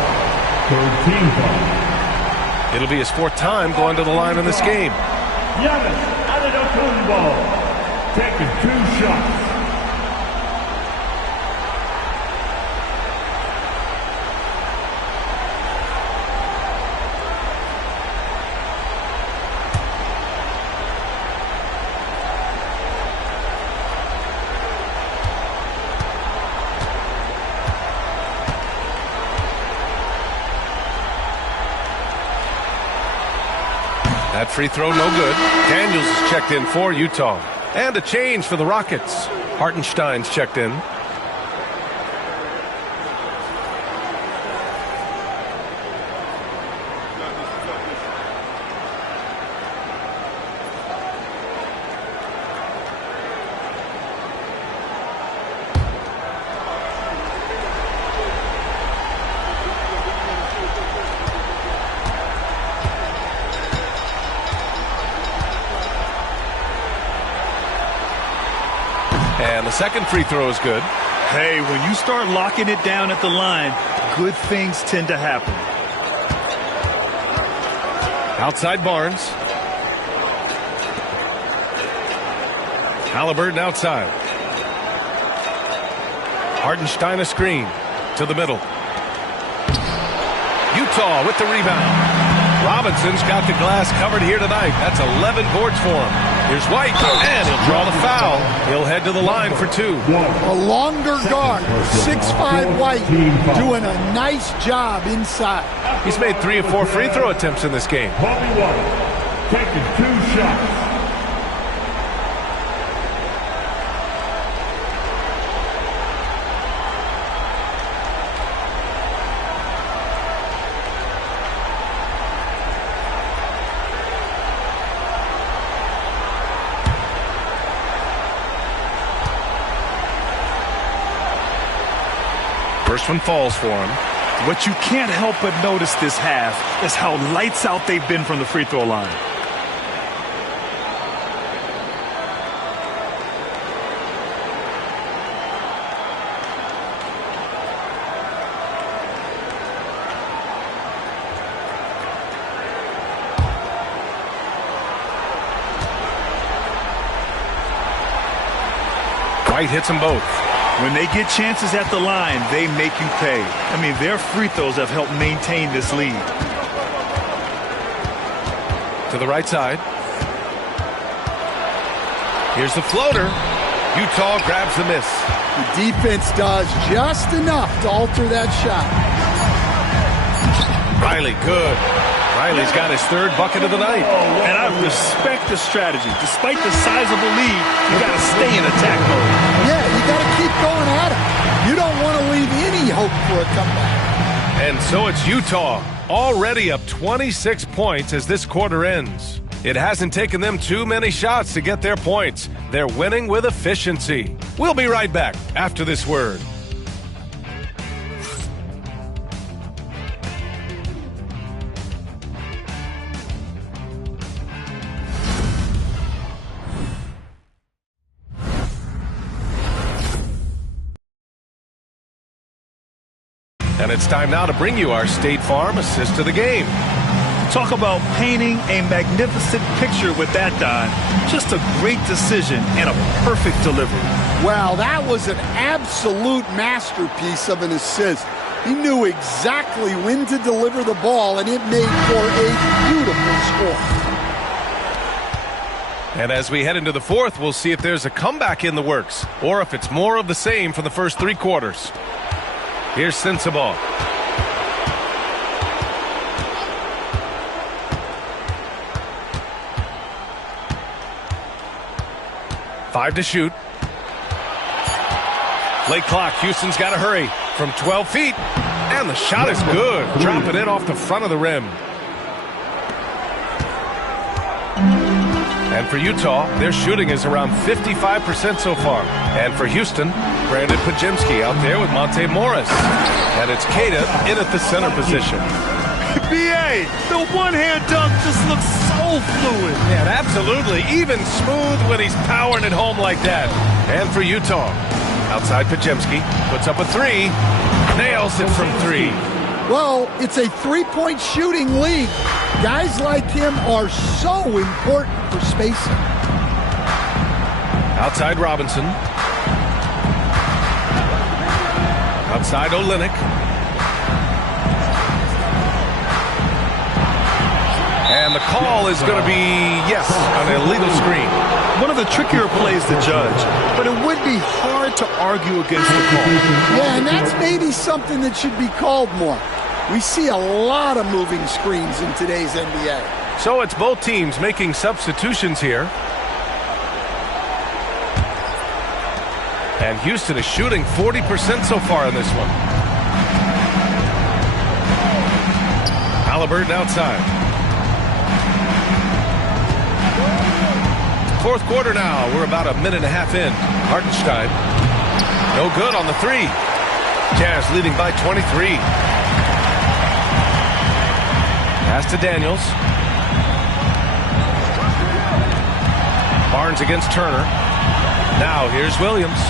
Third team foul. It'll be his 4th time going to the line in this game. Giannis Antetokounmpo taking 2 shots. That free throw no good. Daniels is checked in for Utah. And a change for the Rockets. Hartenstein's checked in. And the second free throw is good. Hey, when you start locking it down at the line, good things tend to happen. Outside Barnes. Halliburton outside. Hartenstein a screen to the middle. Utah with the rebound. Robinson's got the glass covered here tonight. That's 11 boards for him. Here's White, and he'll draw the foul. He'll head to the line for 2. A longer guard, 6'5" White, doing a nice job inside. He's made 3 or 4 free throw attempts in this game. Bobby White taking 2 shots. First one falls for him. What you can't help but notice this half is how lights out they've been from the free throw line. White hits them both. When they get chances at the line, they make you pay. I mean, their free throws have helped maintain this lead. To the right side. Here's the floater. Utah grabs the miss. The defense does just enough to alter that shot. Riley, good. Riley's got his 3rd bucket of the night. And I respect the strategy. Despite the sizable lead, you got to stay in attack mode. Yeah, you got to keep going at it. You don't want to leave any hope for a comeback. And so it's Utah, already up 26 points as this quarter ends. It hasn't taken them too many shots to get their points. They're winning with efficiency. We'll be right back after this word. And it's time now to bring you our State Farm assist to the game. Talk about painting a magnificent picture with that, Don. Just a great decision and a perfect delivery. Well, that was an absolute masterpiece of an assist. He knew exactly when to deliver the ball, and it made for a beautiful score. And as we head into the fourth, we'll see if there's a comeback in the works, or if it's more of the same for the first 3 quarters. Here's Sensabaugh. Five to shoot. Late clock. Houston's got to hurry from 12 feet. And the shot is good. Dropping it off the front of the rim. And for Utah, their shooting is around 55% so far. And for Houston, Brandon Pajemski out there with Monte Morris. And it's Queta in at the center position. B.A., the one-hand dunk just looks so fluid. Yeah, absolutely. Even smooth when he's powering it home like that. And for Utah, outside Pajemski, puts up a 3, nails it from 3. Well, it's a 3-point shooting league. Guys like him are so important for spacing. Outside Robinson. Outside Olynyk. And the call is going to be, yes, an illegal screen. One of the trickier plays to judge, but it would be hard to argue against the call. Yeah, and that's maybe something that should be called more. We see a lot of moving screens in today's NBA. So it's both teams making substitutions here. And Houston is shooting 40% so far in this one. Halliburton outside. Fourth quarter now. We're about a minute and a half in. Hartenstein. No good on the 3. Jazz leading by 23. Pass to Daniels. Barnes against Turner. Now here's Williams.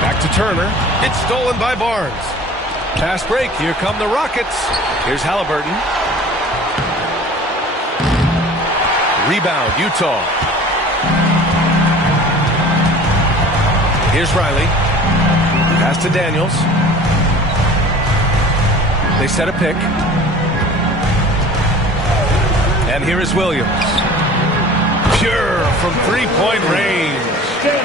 Back to Turner. It's stolen by Barnes. Pass break. Here come the Rockets. Here's Halliburton. Rebound, Utah. Here's Riley. Pass to Daniels. They set a pick. And here is Williams. Pure from 3-point range.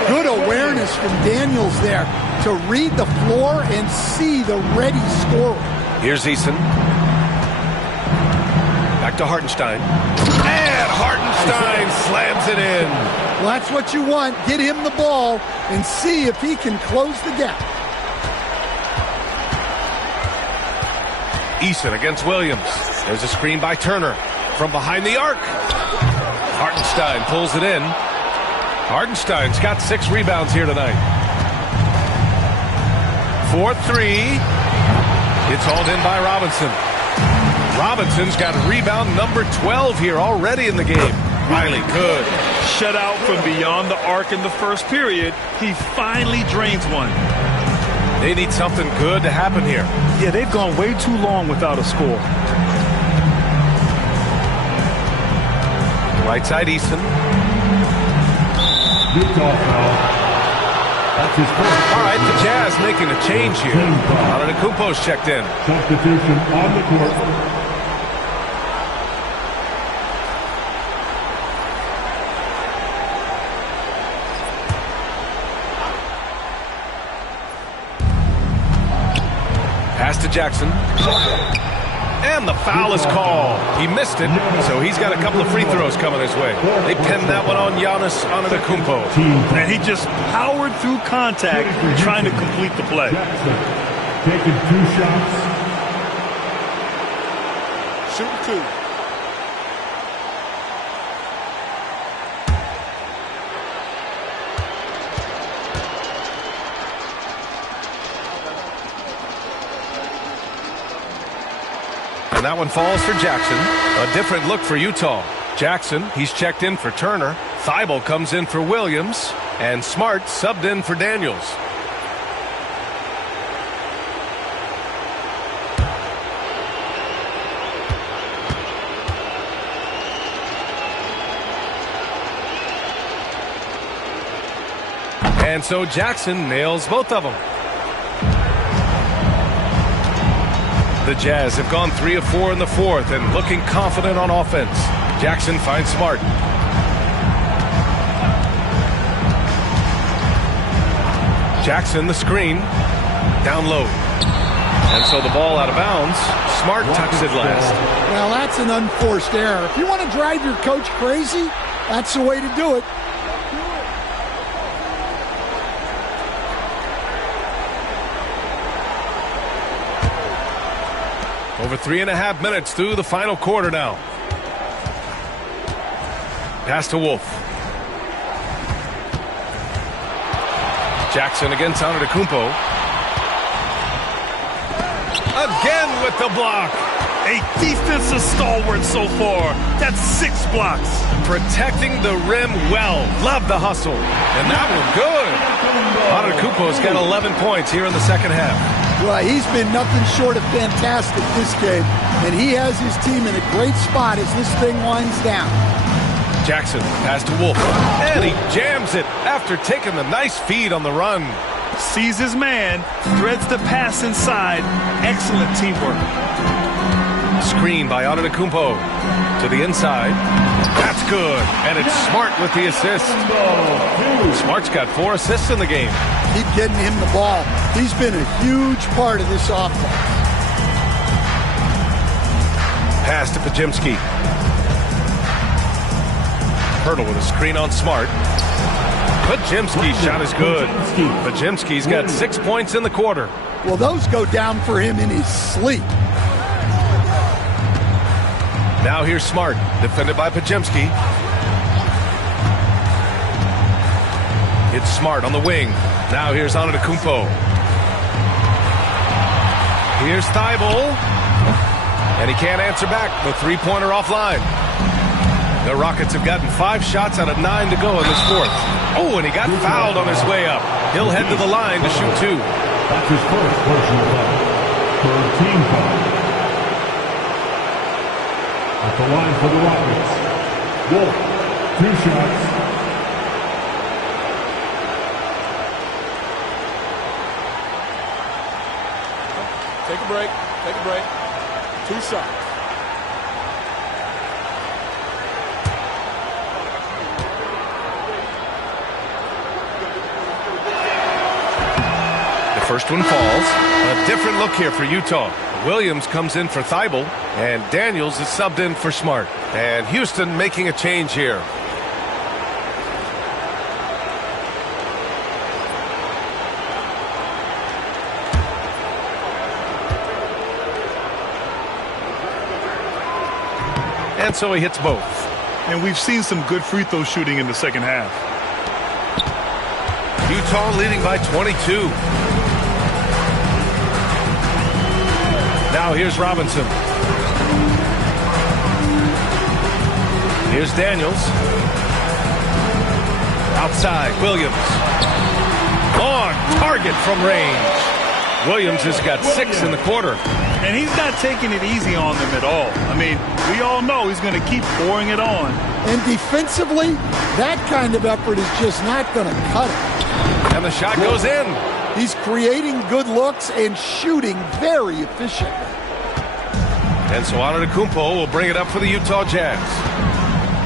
Good awareness from Daniels there to read the floor and see the ready scorer. Here's Eason. Back to Hartenstein. And Hartenstein slams it in. Well, that's what you want. Get him the ball and see if he can close the gap. Eason against Williams. There's a screen by Turner from behind the arc. Hartenstein pulls it in. Hartenstein's got 6 rebounds here tonight. 4-3. It's hauled in by Robinson. Robinson's got rebound number 12 here already in the game. Riley, good. Shut out from beyond the arc in the first period. He finally drains one. They need something good to happen here. Yeah, they've gone way too long without a score. Right side, Eason. That's his first. All right, the Jazz making a change here. Antetokounmpo's checked in. Substitution on the court. Pass to Jackson. And the foul is called. He missed it, so he's got a couple of free throws coming his way. They pinned that one on Giannis Antetokounmpo. And he just powered through contact trying to complete the play. Jackson taking 2 shots. shooting 2. And that one falls for Jackson. A different look for Utah. Jackson, he's checked in for Turner. Thibault comes in for Williams. And Smart subbed in for Daniels. And so Jackson nails both of them. The Jazz have gone 3 of 4 in the fourth and looking confident on offense. Jackson finds Smart. Jackson the screen. Down low. And so the ball out of bounds. Smart tucks it last. Well, that's an unforced error. If you want to drive your coach crazy, that's the way to do it. Over 3.5 minutes through the final quarter now. Pass to Wolf. Jackson against Antetokounmpo. Again with the block. A defensive stalwart so far. That's 6 blocks. Protecting the rim well. Love the hustle. And that one good. Antetokounmpo's got 11 points here in the second half. Well, he's been nothing short of fantastic this game, and he has his team in a great spot as this thing winds down. Jackson, pass to Wolf, and he jams it after taking the nice feed on the run. Sees his man, threads the pass inside. Excellent teamwork. Screen by Antetokounmpo to the inside. That's good, and it's Smart with the assist. Smart's got 4 assists in the game. Keep getting him the ball. He's been a huge part of this offense. Pass to Pajimski. Hurdle with a screen on Smart. Pajimski's shot is good. Pajimski's got 6 points in the quarter. Well, those go down for him in his sleep. Now here's Smart, defended by Pajimski. It's Smart on the wing. Now here's Antetokounmpo. Here's Thibault. And he can't answer back. The three-pointer offline. The Rockets have gotten 5 shots out of 9 to go in this fourth. Oh, and he got fouled on his way up. He'll head to the line to shoot 2. That's his first personal foul. Third team foul. At the line for the Rockets, Wolf, 2 shots. Take a break. Take a break. 2 shots. The first one falls. A different look here for Utah. Williams comes in for Thibault, and Daniels is subbed in for Smart. And Houston making a change here. And so he hits both. And we've seen some good free throw shooting in the second half. Utah leading by 22. Now here's Robinson. Here's Daniels. Outside, Williams. On target from range. Williams has got 6 in the quarter. And he's not taking it easy on them at all. I mean, we all know he's going to keep pouring it on. And defensively, that kind of effort is just not going to cut it. And the shot goes in. He's creating good looks and shooting very efficiently. And so Antetokounmpo will bring it up for the Utah Jazz.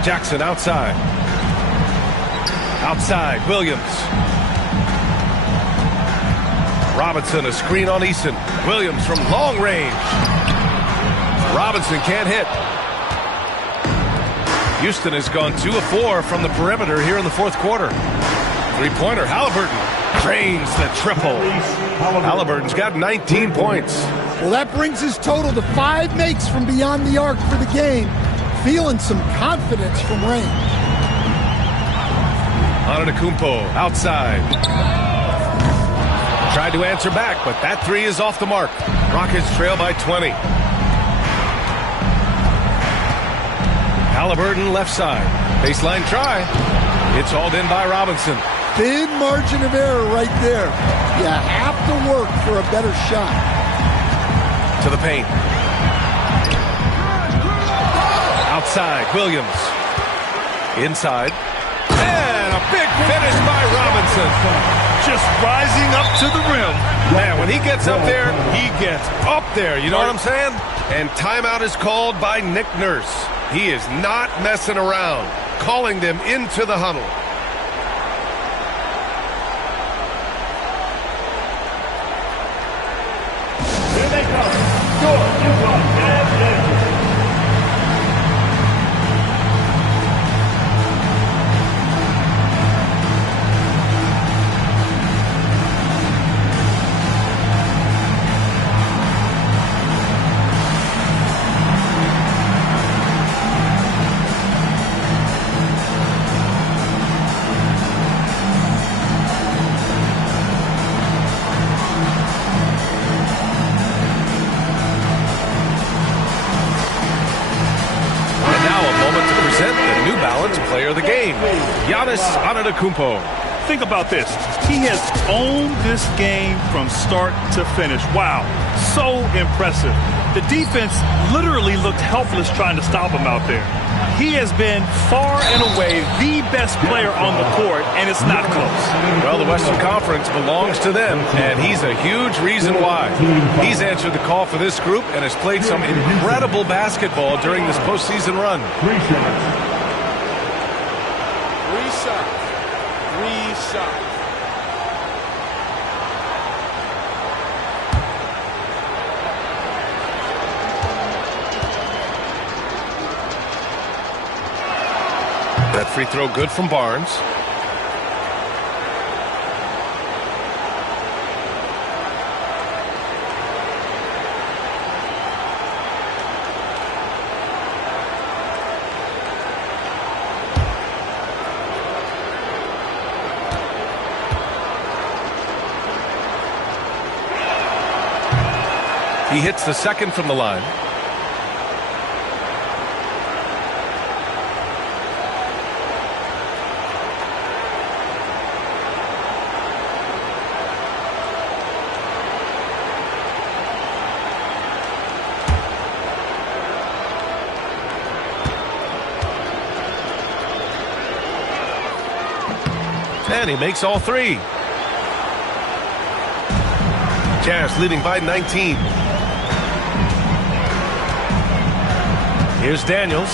Jackson outside. Outside, Williams. Robinson, a screen on Eason. Williams from long range. Robinson can't hit. Houston has gone 2 of 4 from the perimeter here in the fourth quarter. Three-pointer, Halliburton. Drains the triple. Halliburton's got 19 points. Well, that brings his total to 5 makes from beyond the arc for the game. Feeling some confidence from range. Antetokounmpo outside. Tried to answer back, but that three is off the mark. Rockets trail by 20. Halliburton left side. Baseline try. It's hauled in by Robinson. Thin margin of error right there. You have to work for a better shot. To the paint. Outside, Williams. Inside. And a big finish by Robinson. Just rising up to the rim. Man, when he gets up there, he gets up there. You know what I'm saying? And timeout is called by Nick Nurse. He is not messing around, calling them into the huddle. Here they come. Score, Utah. Player of the game, Giannis Antetokounmpo. Think about this. He has owned this game from start to finish. Wow, so impressive. The defense literally looked helpless trying to stop him out there. He has been far and away the best player on the court, and it's not close. Well, the Western Conference belongs to them, and he's a huge reason why. He's answered the call for this group and has played some incredible basketball during this postseason run. That free throw good from Barnes. He hits the second from the line. And he makes all three. Jazz leading by 19. Here's Daniels.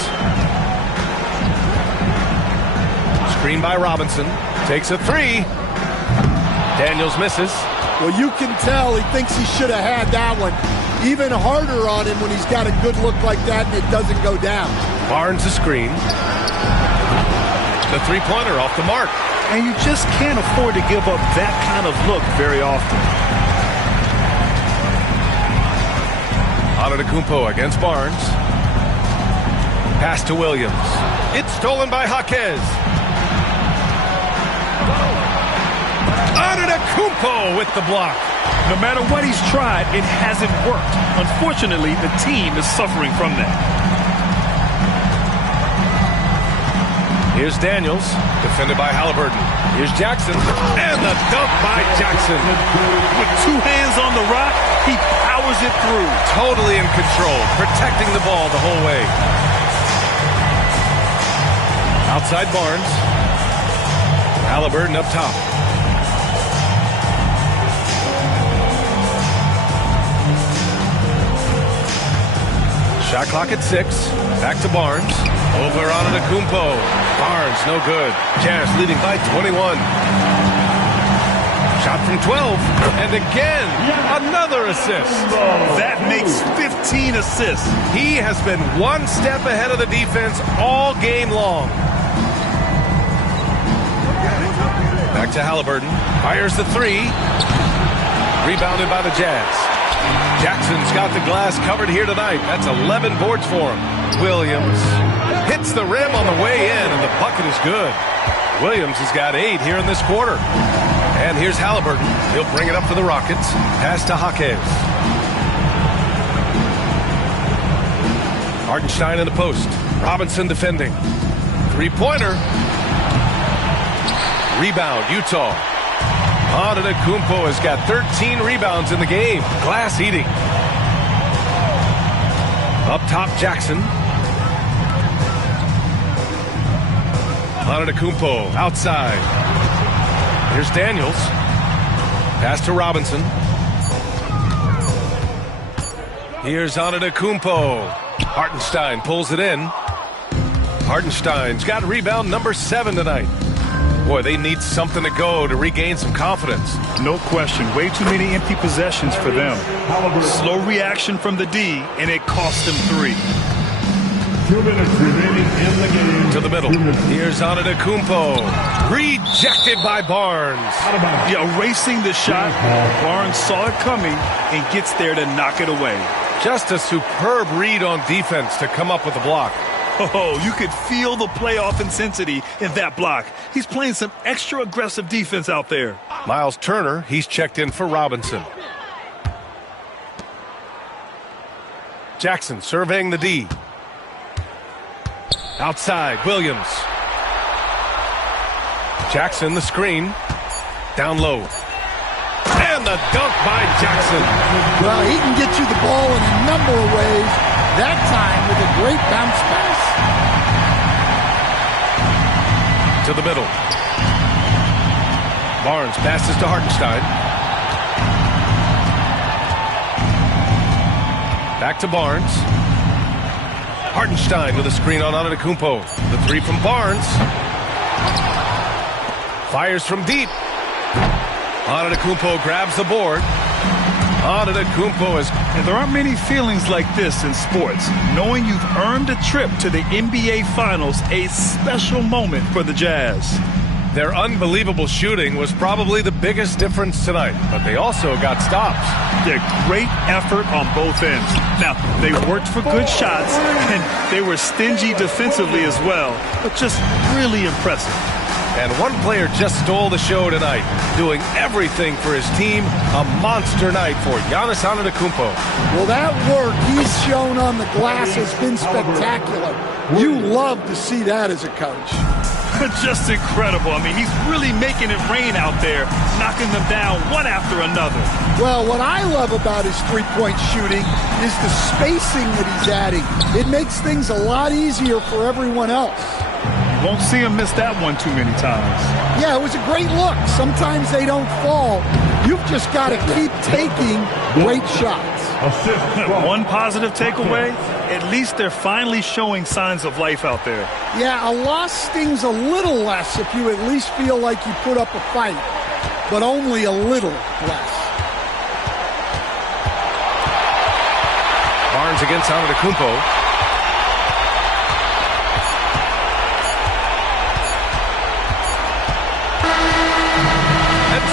Screen by Robinson. Takes a three. Daniels misses. Well, you can tell he thinks he should have had that one. Even harder on him when he's got a good look like that and it doesn't go down. Barnes a screen. The three-pointer off the mark. And you just can't afford to give up that kind of look very often. Antetokounmpo against Barnes. Pass to Williams. It's stolen by Jaquez. Antetokounmpo with the block. No matter what he's tried, it hasn't worked. Unfortunately, the team is suffering from that. Here's Daniels, defended by Halliburton. Here's Jackson, and the dunk by Jackson. With two hands on the rock, he powers it through. Totally in control, protecting the ball the whole way. Outside Barnes. Halliburton up top. Shot clock at 6. Back to Barnes. Over on Antetokounmpo. Barnes, no good. Jazz leading by 21. Shot from 12. And again, another assist. That makes 15 assists. He has been one step ahead of the defense all game long. Back to Halliburton. Fires the three. Rebounded by the Jazz. Jackson's got the glass covered here tonight. That's 11 boards for him. Williams hits the rim on the way in, and the bucket is good. Williams has got 8 here in this quarter. And here's Halliburton. He'll bring it up for the Rockets. Pass to Jaquez. Hartenstein in the post. Robinson defending. Three-pointer. Rebound, Utah. Antetokounmpo has got 13 rebounds in the game. Glass eating. Up top, Jackson. Antetokounmpo outside. Here's Daniels. Pass to Robinson. Here's Antetokounmpo. Hartenstein pulls it in. Hartenstein's got rebound number 7 tonight. Boy, they need something to go to regain some confidence. No question. Way too many empty possessions for them. Slow reaction from the D, and it cost them 3. 2 minutes remaining in the game. To the middle. Here's Antetokounmpo. Rejected by Barnes. Yeah, erasing the shot. Barnes saw it coming and gets there to knock it away. Just a superb read on defense to come up with the block. Oh, you could feel the playoff intensity in that block. He's playing some extra aggressive defense out there. Miles Turner, he's checked in for Robinson. Jackson surveying the D. Outside, Williams. Jackson, the screen. Down low. And the dunk by Jackson. Well, he can get you the ball in a number of ways. That time with a great bounce pass. To the middle. Barnes passes to Hartenstein. Back to Barnes. Hartenstein with a screen on Antetokounmpo. The three from Barnes. Fires from deep. Antetokounmpo grabs the board. Antetokounmpo is... And there aren't many feelings like this in sports. Knowing you've earned a trip to the NBA Finals, a special moment for the Jazz. Their unbelievable shooting was probably the biggest difference tonight, but they also got stops. Yeah, great effort on both ends. Now, they worked for good shots, and they were stingy defensively as well, but just really impressive. And one player just stole the show tonight, doing everything for his team. A monster night for Giannis Antetokounmpo. Well, that work he's shown on the glass has been spectacular. You love to see that as a coach. Just incredible. I mean, he's really making it rain out there, knocking them down one after another. Well, what I love about his three-point shooting is the spacing that he's adding. It makes things a lot easier for everyone else. You won't see him miss that one too many times. Yeah, it was a great look. Sometimes they don't fall. You've just got to keep taking great shots. One positive takeaway, at least they're finally showing signs of life out there. Yeah, a loss stings a little less if you at least feel like you put up a fight, but only a little less. Barnes against Antetokounmpo.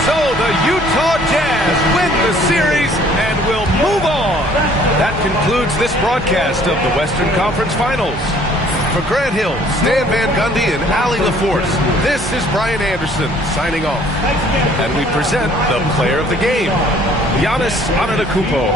So the Utah Jazz win the series and will move on. That concludes this broadcast of the Western Conference Finals. For Grant Hill, Stan Van Gundy, and Allie LaForce, this is Brian Anderson signing off. And we present the player of the game, Giannis Antetokounmpo.